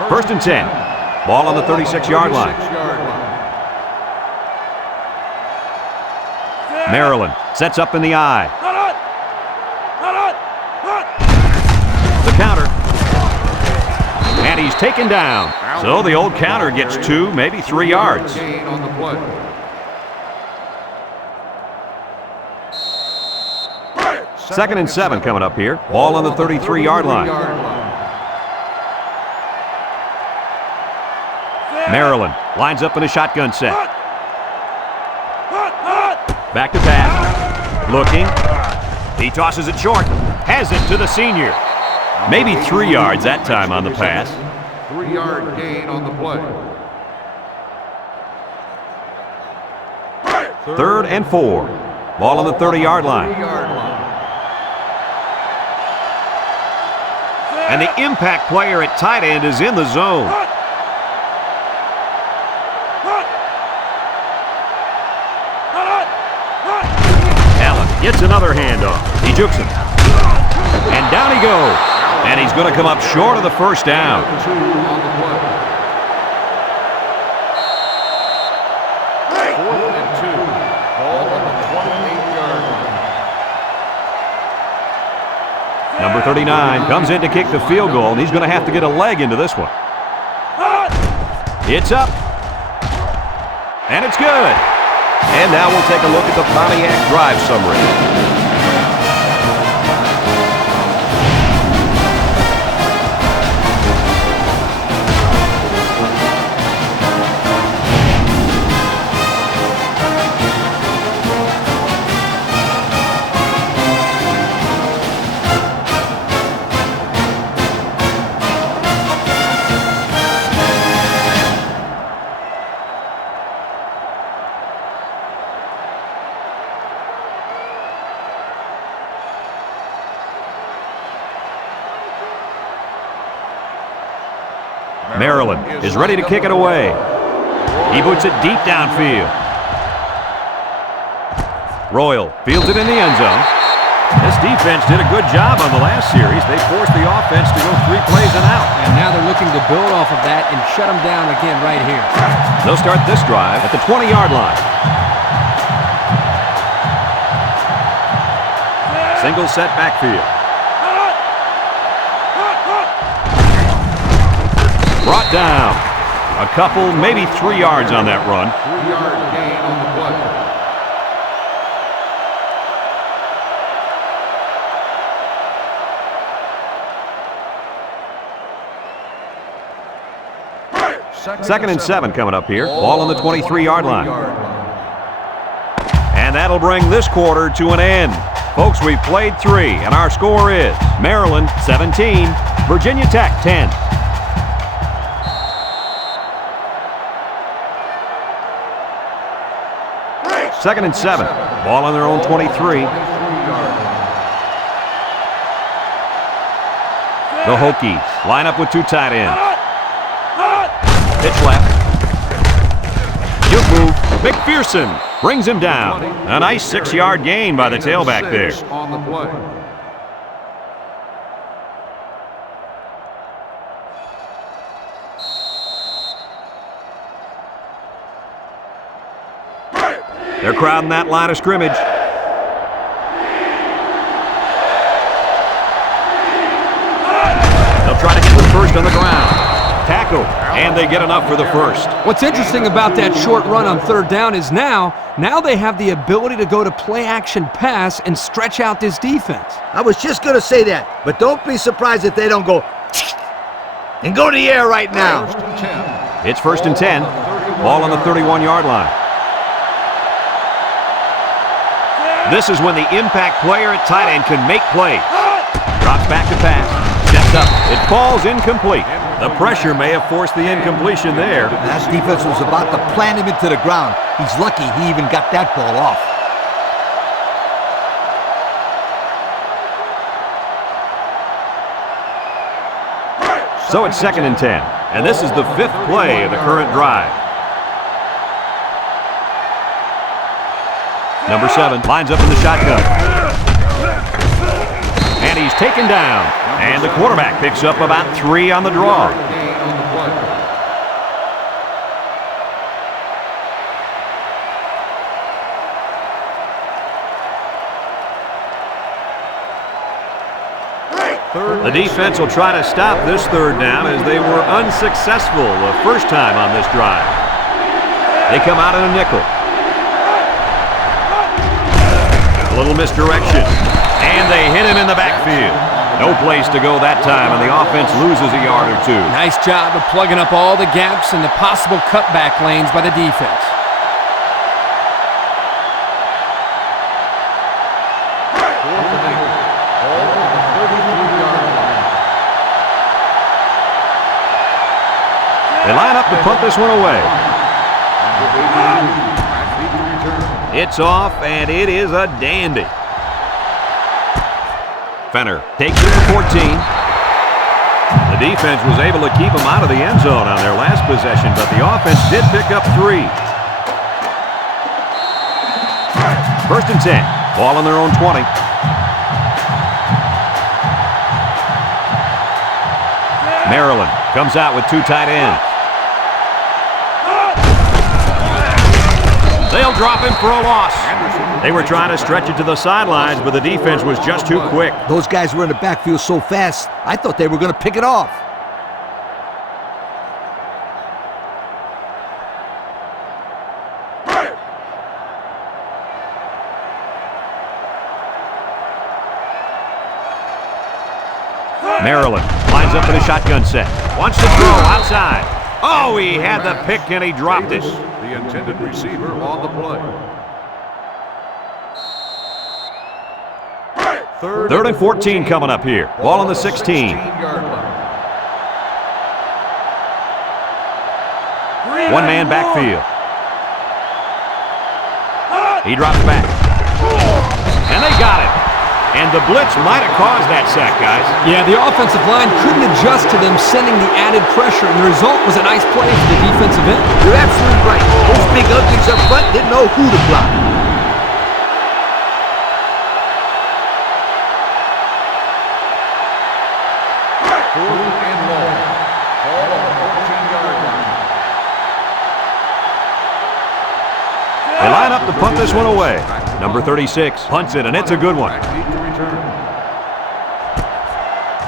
First and 10. Ball on the 36-yard line. Maryland sets up in the eye. The counter. And he's taken down. So the old counter gets 2, maybe 3 yards. Gain on the play. Second and 7 coming up here. Ball on the 33-yard line. Maryland lines up in a shotgun set. Back to pass. Looking. He tosses it short. Has it to the senior. Maybe 3 yards that time on the pass. 3-yard gain on the play. Third and 4. Ball on the 30-yard line. 30-yard line. And the impact player at tight end is in the zone. Allen gets another handoff. He jukes him. And down he goes. And he's going to come up short of the first down. 2 on the play. 4th and 2. Ball on the 28-yard line. 39 comes in to kick the field goal, and he's going to have to get a leg into this one. It's up. And it's good. And now we'll take a look at the Pontiac drive summary. Maryland is ready to kick it away. He boots it deep downfield. Royal fields it in the end zone. This defense did a good job on the last series. They forced the offense to go 3 plays and out. And now they're looking to build off of that and shut them down again right here. They'll start this drive at the 20-yard line. Single set backfield. Brought down. A couple, maybe 3 yards on that run. 3-yard gain on the play. Second and 7 coming up here. Ball on the 23-yard line. And that'll bring this quarter to an end. Folks, we've played 3, and our score is Maryland 17, Virginia Tech 10. Second and 7. Ball on their own 23. The Hokies line up with 2 tight ends. Pitch left. Juke move. McPherson brings him down. A nice 6-yard gain by the tailback there. On the play. They're crowding that line of scrimmage. They'll try to get the first on the ground. Tackle, and they get enough for the first. What's interesting about that short run on 3rd down is now they have the ability to go to play-action pass and stretch out this defense. I was just going to say that, but don't be surprised if they don't go and go to the air right now. It's 1st and 10. Ball on the 31-yard line. This is when the impact player at tight end can make plays. Drops back to pass. Steps up. It falls incomplete. The pressure may have forced the incompletion there. That defense was about to plant him into the ground. He's lucky he even got that ball off. So it's 2nd and 10. And this is the 5th play of the current drive. Number 7 lines up in the shotgun. And he's taken down. And the quarterback picks up about 3 on the draw. The defense will try to stop this 3rd down as they were unsuccessful the first time on this drive. They come out in a nickel. A little misdirection. And they hit him in the backfield. No place to go that time, and the offense loses a yard or 2. Nice job of plugging up all the gaps and the possible cutback lanes by the defense. They line up to punt this one away. It's off, and it is a dandy. Fenner takes it to 14. The defense was able to keep them out of the end zone on their last possession, but the offense did pick up 3. 1st and 10. Ball on their own 20. Maryland comes out with 2 tight ends. They'll drop him for a loss. They were trying to stretch it to the sidelines, but the defense was just too quick. Those guys were in the backfield so fast, I thought they were going to pick it off. Maryland lines up in a shotgun set. Wants to throw outside. Oh, he had the pick and he dropped it. The intended receiver on the play. Third and 14 coming up here. Ball on the 16. 16-yard line. One-man backfield. He drops back. And they got him. And the blitz might have caused that sack, guys. Yeah, the offensive line couldn't adjust to them sending the added pressure, and the result was a nice play for the defensive end. You're absolutely right. Those big uglies up front didn't know who to block. Fourth and long. Ball on the 14-yard line. They line up to punt this one away. Number 36 punts it, and it's a good one.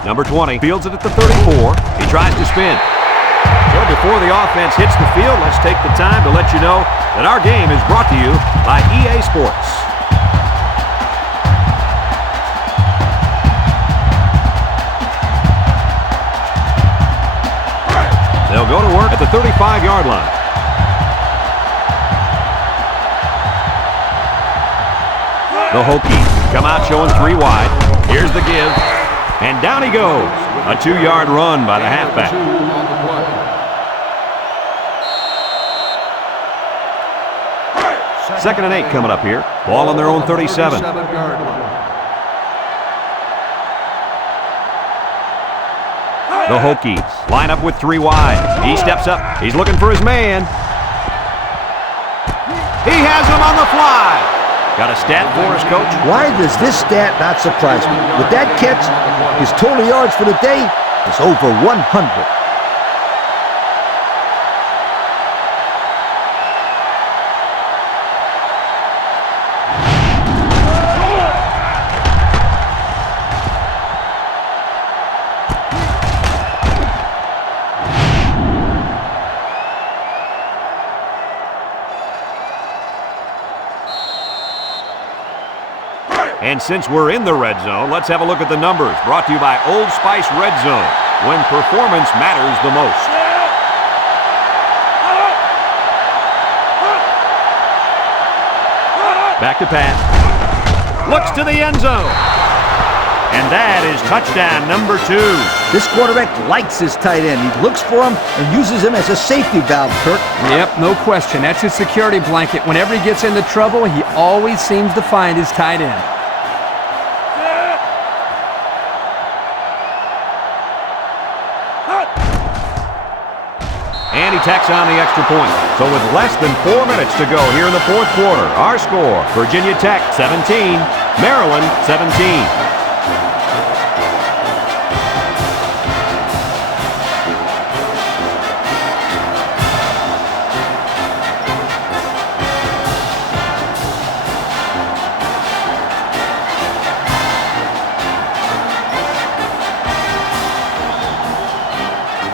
Number 20 fields it at the 34. He tries to spin. So before the offense hits the field, let's take the time to let you know that our game is brought to you by EA Sports. They'll go to work at the 35-yard line. The Hokies come out showing 3 wide. Here's the give. And down he goes. A 2-yard run by the halfback. Second and 8 coming up here. Ball on their own 37. The Hokies line up with 3 wide. He steps up. He's looking for his man. He has him on the fly. Got a stat for us, Coach? Why does this stat not surprise me? With that catch, his total yards for the day is over 100. And since we're in the red zone, let's have a look at the numbers. Brought to you by Old Spice Red Zone, when performance matters the most. Back to pass. Looks to the end zone. And that is touchdown number 2. This quarterback likes his tight end. He looks for him and uses him as a safety valve, Kirk. Yep, no question. That's his security blanket. Whenever he gets into trouble, he always seems to find his tight end. And he tacks on the extra point. So with less than 4 minutes to go here in the fourth quarter, our score, Virginia Tech 17, Maryland 17.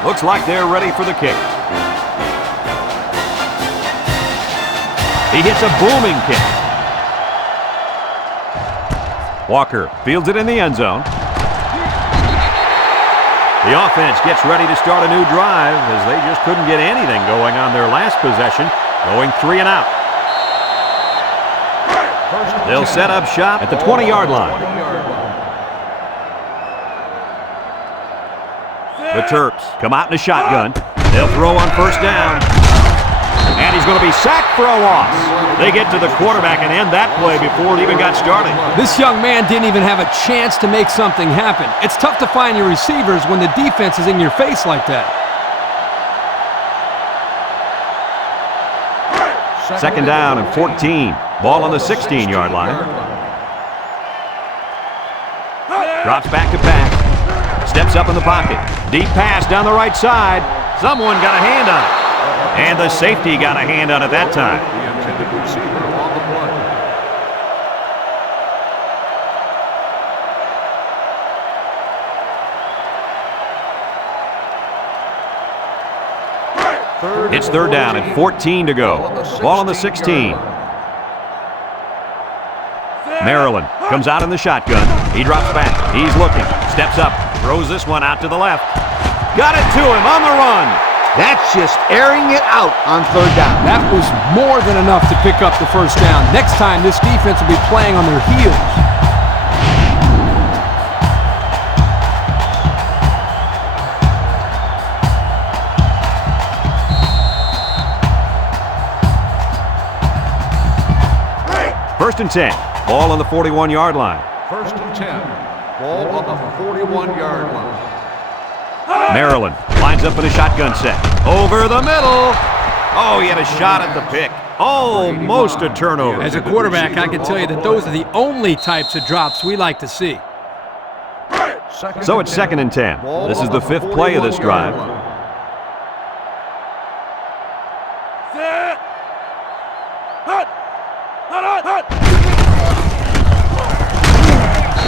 Looks like they're ready for the kick. He hits a booming kick. Walker fields it in the end zone. The offense gets ready to start a new drive as they just couldn't get anything going on their last possession, going 3 and out. They'll set up shop at the 20-yard line. The Terps come out in a shotgun. They'll throw on first down. And he's going to be sacked for a loss. They get to the quarterback and end that play before it even got started. This young man didn't even have a chance to make something happen. It's tough to find your receivers when the defense is in your face like that. Second down and 14. Ball on the 16-yard line. Drops back to pass. Steps up in the pocket. Deep pass down the right side. Someone got a hand on it. And the safety got a hand on it that time. It's third down and 14 to go. Ball on the 16. Maryland comes out in the shotgun. He drops back. He's looking. Steps up. Throws this one out to the left. Got it to him on the run. That's just airing it out on third down. That was more than enough to pick up the first down. Next time, this defense will be playing on their heels. First and 10. Ball on the 41-yard line. First and 10. Ball on the 41-yard line. Maryland lines up in a shotgun set. Over the middle. Oh, he had a shot at the pick. Almost a turnover. As a quarterback, I can tell you that those are the only types of drops we like to see. So it's second and 10. This is the fifth play of this drive.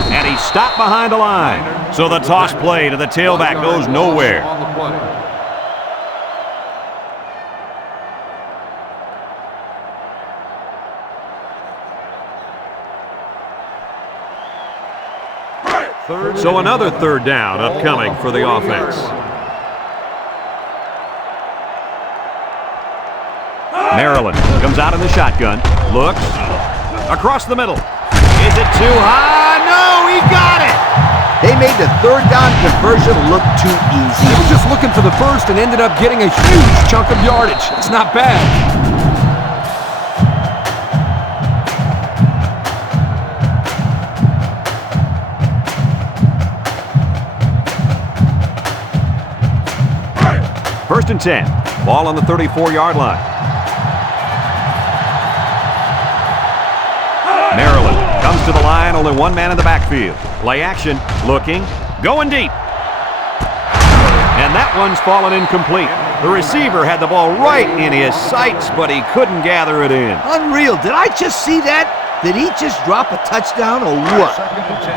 And he stopped behind the line. So the toss play to the tailback goes nowhere. So another third down upcoming for the offense. Maryland comes out in the shotgun. Looks. Across the middle. Is it too high? No, he got it. They made the third down conversion look too easy. He was just looking for the first and ended up getting a huge chunk of yardage. It's not bad. First and 10. Ball on the 34-yard line. Maryland comes to the line, only one man in the backfield. Play action, looking, going deep. And that one's fallen incomplete. The receiver had the ball right in his sights, but he couldn't gather it in. Unreal. Did I just see that? Did he just drop a touchdown or what?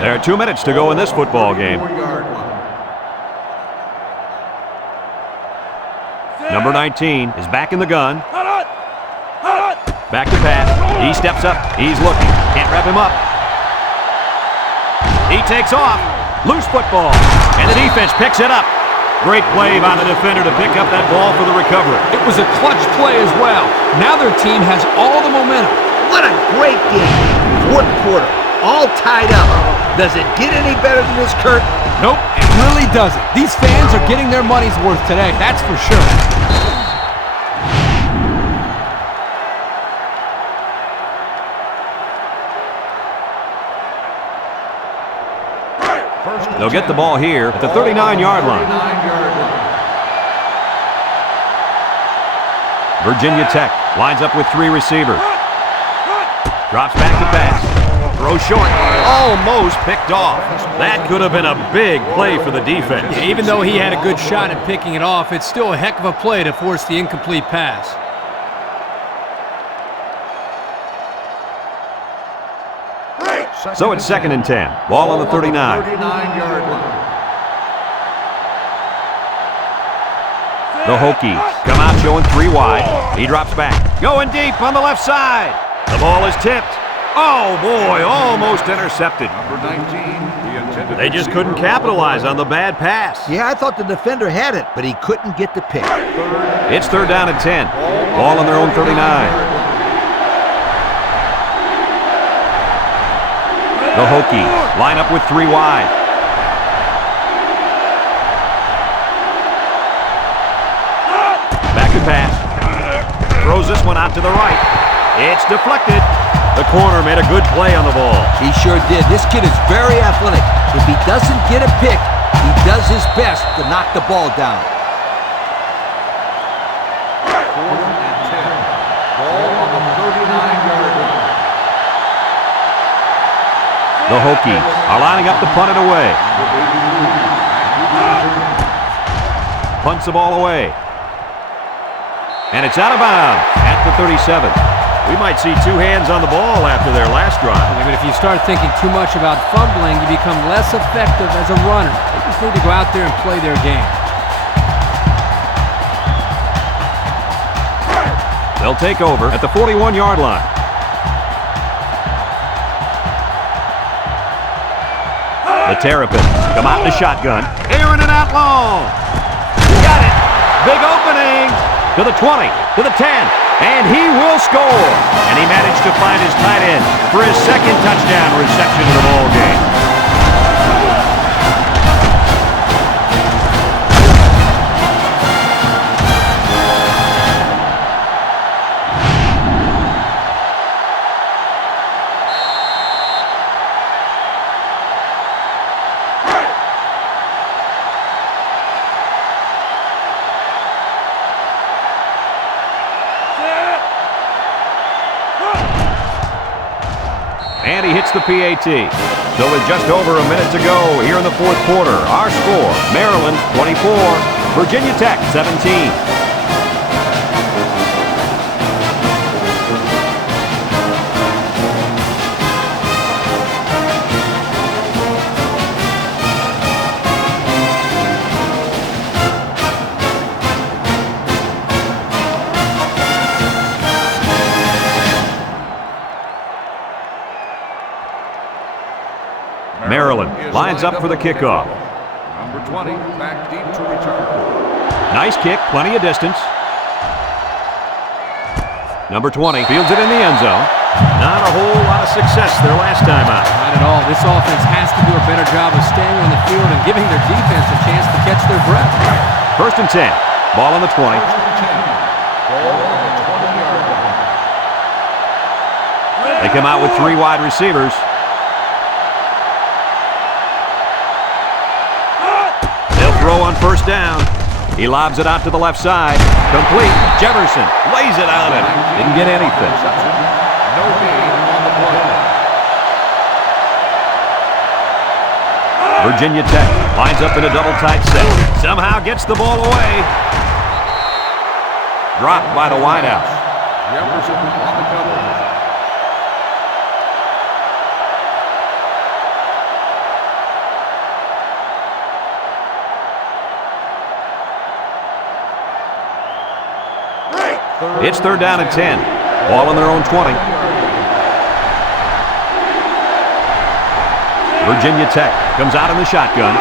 There are 2 minutes to go in this football game. Number 19 is back in the gun. Back to pass. He steps up. He's looking. Can't wrap him up. He takes off. Loose football. And the defense picks it up. Great play by the defender to pick up that ball for the recovery. It was a clutch play as well. Now their team has all the momentum. What a great game. Fourth quarter. All tied up. Does it get any better than this, Kurt? Nope, it really doesn't. These fans are getting their money's worth today, that's for sure. They'll get the ball here at the 39-yard line. Virginia Tech lines up with 3 receivers. Drops back to pass. Throw short. Almost picked off. That could have been a big play for the defense. Yeah, even though he had a good shot at picking it off, it's still a heck of a play to force the incomplete pass. So it's second and 10. Ball on the 39. 39-yard line. The Hokies come out showing 3 wide. He drops back. Going deep on the left side. The ball is tipped. Oh, boy, almost intercepted. Number 19, the intended They just couldn't capitalize on the bad pass. Yeah, I thought the defender had it, but he couldn't get the pick. It's third down and 10. Ball on their own 39. The Hokies line up with 3 wide. Back to pass. Throws this one out to the right. It's deflected. The corner made a good play on the ball. He sure did. This kid is very athletic. If he doesn't get a pick, he does his best to knock the ball down. 4th and 10. Ball on the 39-yard line. The Hokies are lining up to punt it away. Punts the ball away. And it's out of bounds at the 37. We might see 2 hands on the ball after their last drive. Yeah, but if you start thinking too much about fumbling, you become less effective as a runner. They just need to go out there and play their game. They'll take over at the 41-yard line. The Terrapins come out in the shotgun. Airing it out long. Got it. Big opening. To the 20, to the 10, and he will score. And he managed to find his tight end for his second touchdown reception of the ball game. And he hits the PAT. So with just over a minute to go here in the fourth quarter, our score, Maryland 24, Virginia Tech 17. Maryland lines up for the kickoff. Number 20, back deep to return. Nice kick, plenty of distance. Number 20 fields it in the end zone. Not a whole lot of success their last time out. Not at all. This offense has to do a better job of staying on the field and giving their defense a chance to catch their breath. First and 10. Ball on the 20. Ball on the 20-yard line. They come out with 3 wide receivers. Throw on first down. He lobs it out to the left side. Complete. Jefferson lays it on it. Didn't get anything. No gain on the play. Virginia Tech lines up in a double tight set. Somehow gets the ball away. Dropped by the wideout. Jefferson on the cover. It's third down and 10. Ball on their own 20. Virginia Tech comes out in the shotgun.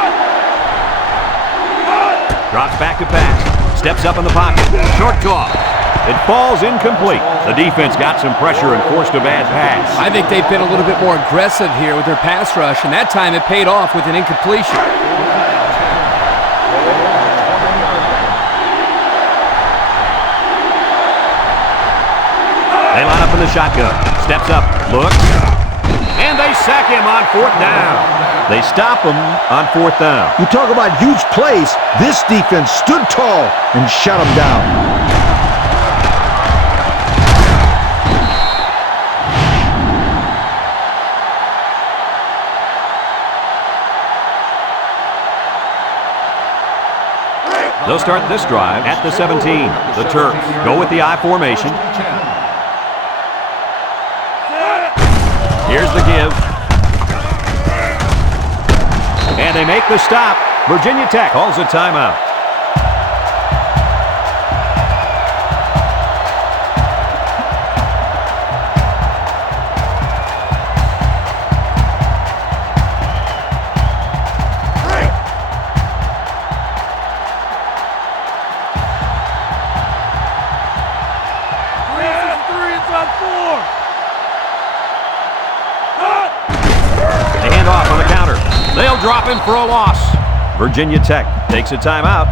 Drops back to pass. Steps up in the pocket. Short toss. It falls incomplete. The defense got some pressure and forced a bad pass. I think they've been a little bit more aggressive here with their pass rush, and that time it paid off with an incompletion. They line up in the shotgun. Steps up. Looks. And they sack him on fourth down. They stop him on fourth down. You talk about huge plays. This defense stood tall and shut them down. They'll start this drive at the 17. The Terps go with the I formation. Here's the give. And they make the stop. Virginia Tech calls a timeout. They'll drop him for a loss. Virginia Tech takes a timeout.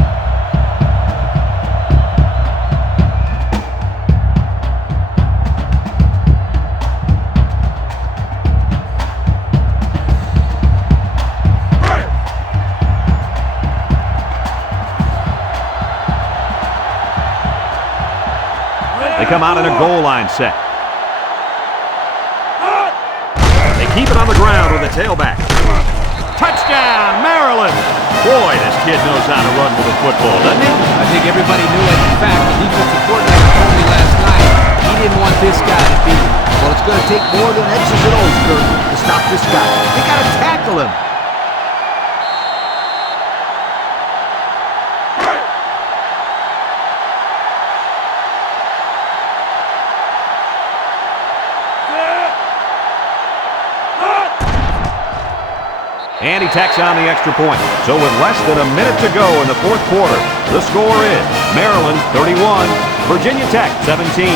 They come out in a goal line set. They keep it on the ground with a tailback. Touchdown, Maryland! Boy, this kid knows how to run with a football, doesn't he? I think everybody knew it. In fact, the defensive coordinator told me last night he didn't want this guy to beat him. Well, it's going to take more than X's and O's, Kurt, to stop this guy. They got to tackle him. And he tacks on the extra point. So with less than a minute to go in the fourth quarter, the score is Maryland 31, Virginia Tech 17.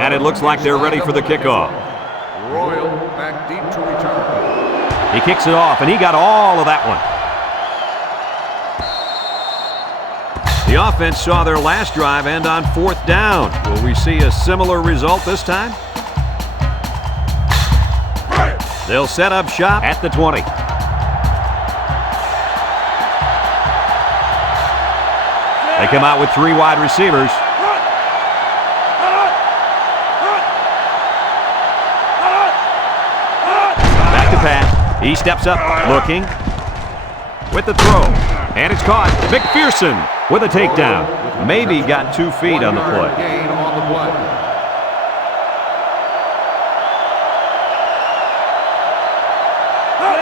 And it looks like they're ready for the kickoff. Royal back deep to return. He kicks it off, and he got all of that one. The offense saw their last drive end on fourth down. Will we see a similar result this time? They'll set up shop at the 20. They come out with 3 wide receivers. Back to pass. He steps up, looking. With the throw. And it's caught. McPherson with a takedown. Maybe got 2 feet on the play. Gain on the play.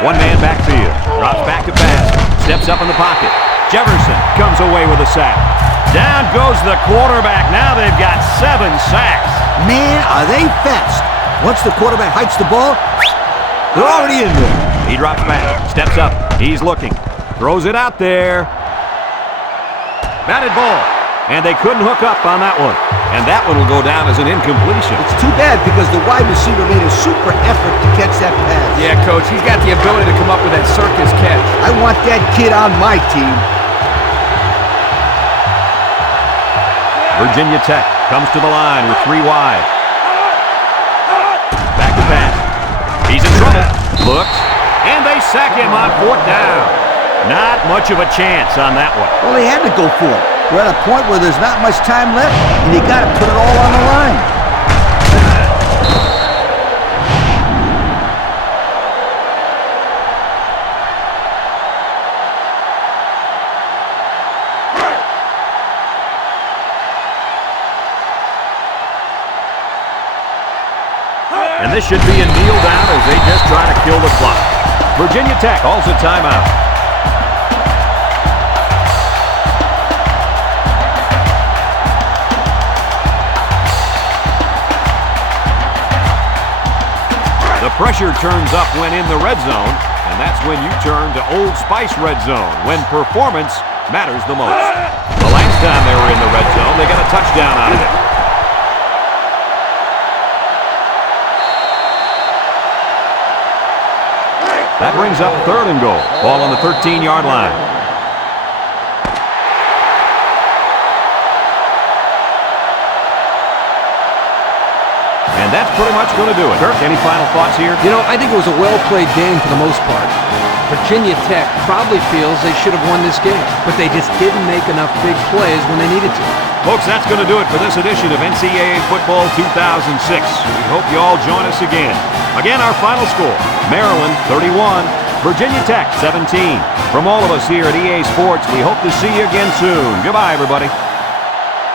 One man backfield. Drops back to pass. Steps up in the pocket. Jefferson comes away with a sack. Down goes the quarterback. Now they've got 7 sacks. Man, are they fast. Once the quarterback hikes the ball, they're already in there. He drops back. Steps up. He's looking. Throws it out there. Batted ball. And they couldn't hook up on that one. And that one will go down as an incompletion. It's too bad because the wide receiver made a super effort to catch that pass. Yeah, Coach, he's got the ability to come up with that circus catch. I want that kid on my team. Virginia Tech comes to the line with 3 wide. Back to pass. He's in trouble. Looks. And they sack him on 4th down. Not much of a chance on that one. Well, they had to go for it. We're at a point where there's not much time left, and you got to put it all on the line. And this should be a kneel down as they just try to kill the clock. Virginia Tech calls a timeout. The pressure turns up when in the red zone, and that's when you turn to Old Spice Red Zone, when performance matters the most. The last time they were in the red zone, they got a touchdown out of it. That brings up 3rd and goal. Ball on the 13-yard line. And that's pretty much going to do it. Kirk, any final thoughts here? You know, I think it was a well-played game for the most part. Virginia Tech probably feels they should have won this game, but they just didn't make enough big plays when they needed to. Folks, that's going to do it for this edition of NCAA Football 2006. We hope you all join us again. Again, our final score, Maryland 31, Virginia Tech 17. From all of us here at EA Sports, we hope to see you again soon. Goodbye, everybody.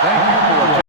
Thank you.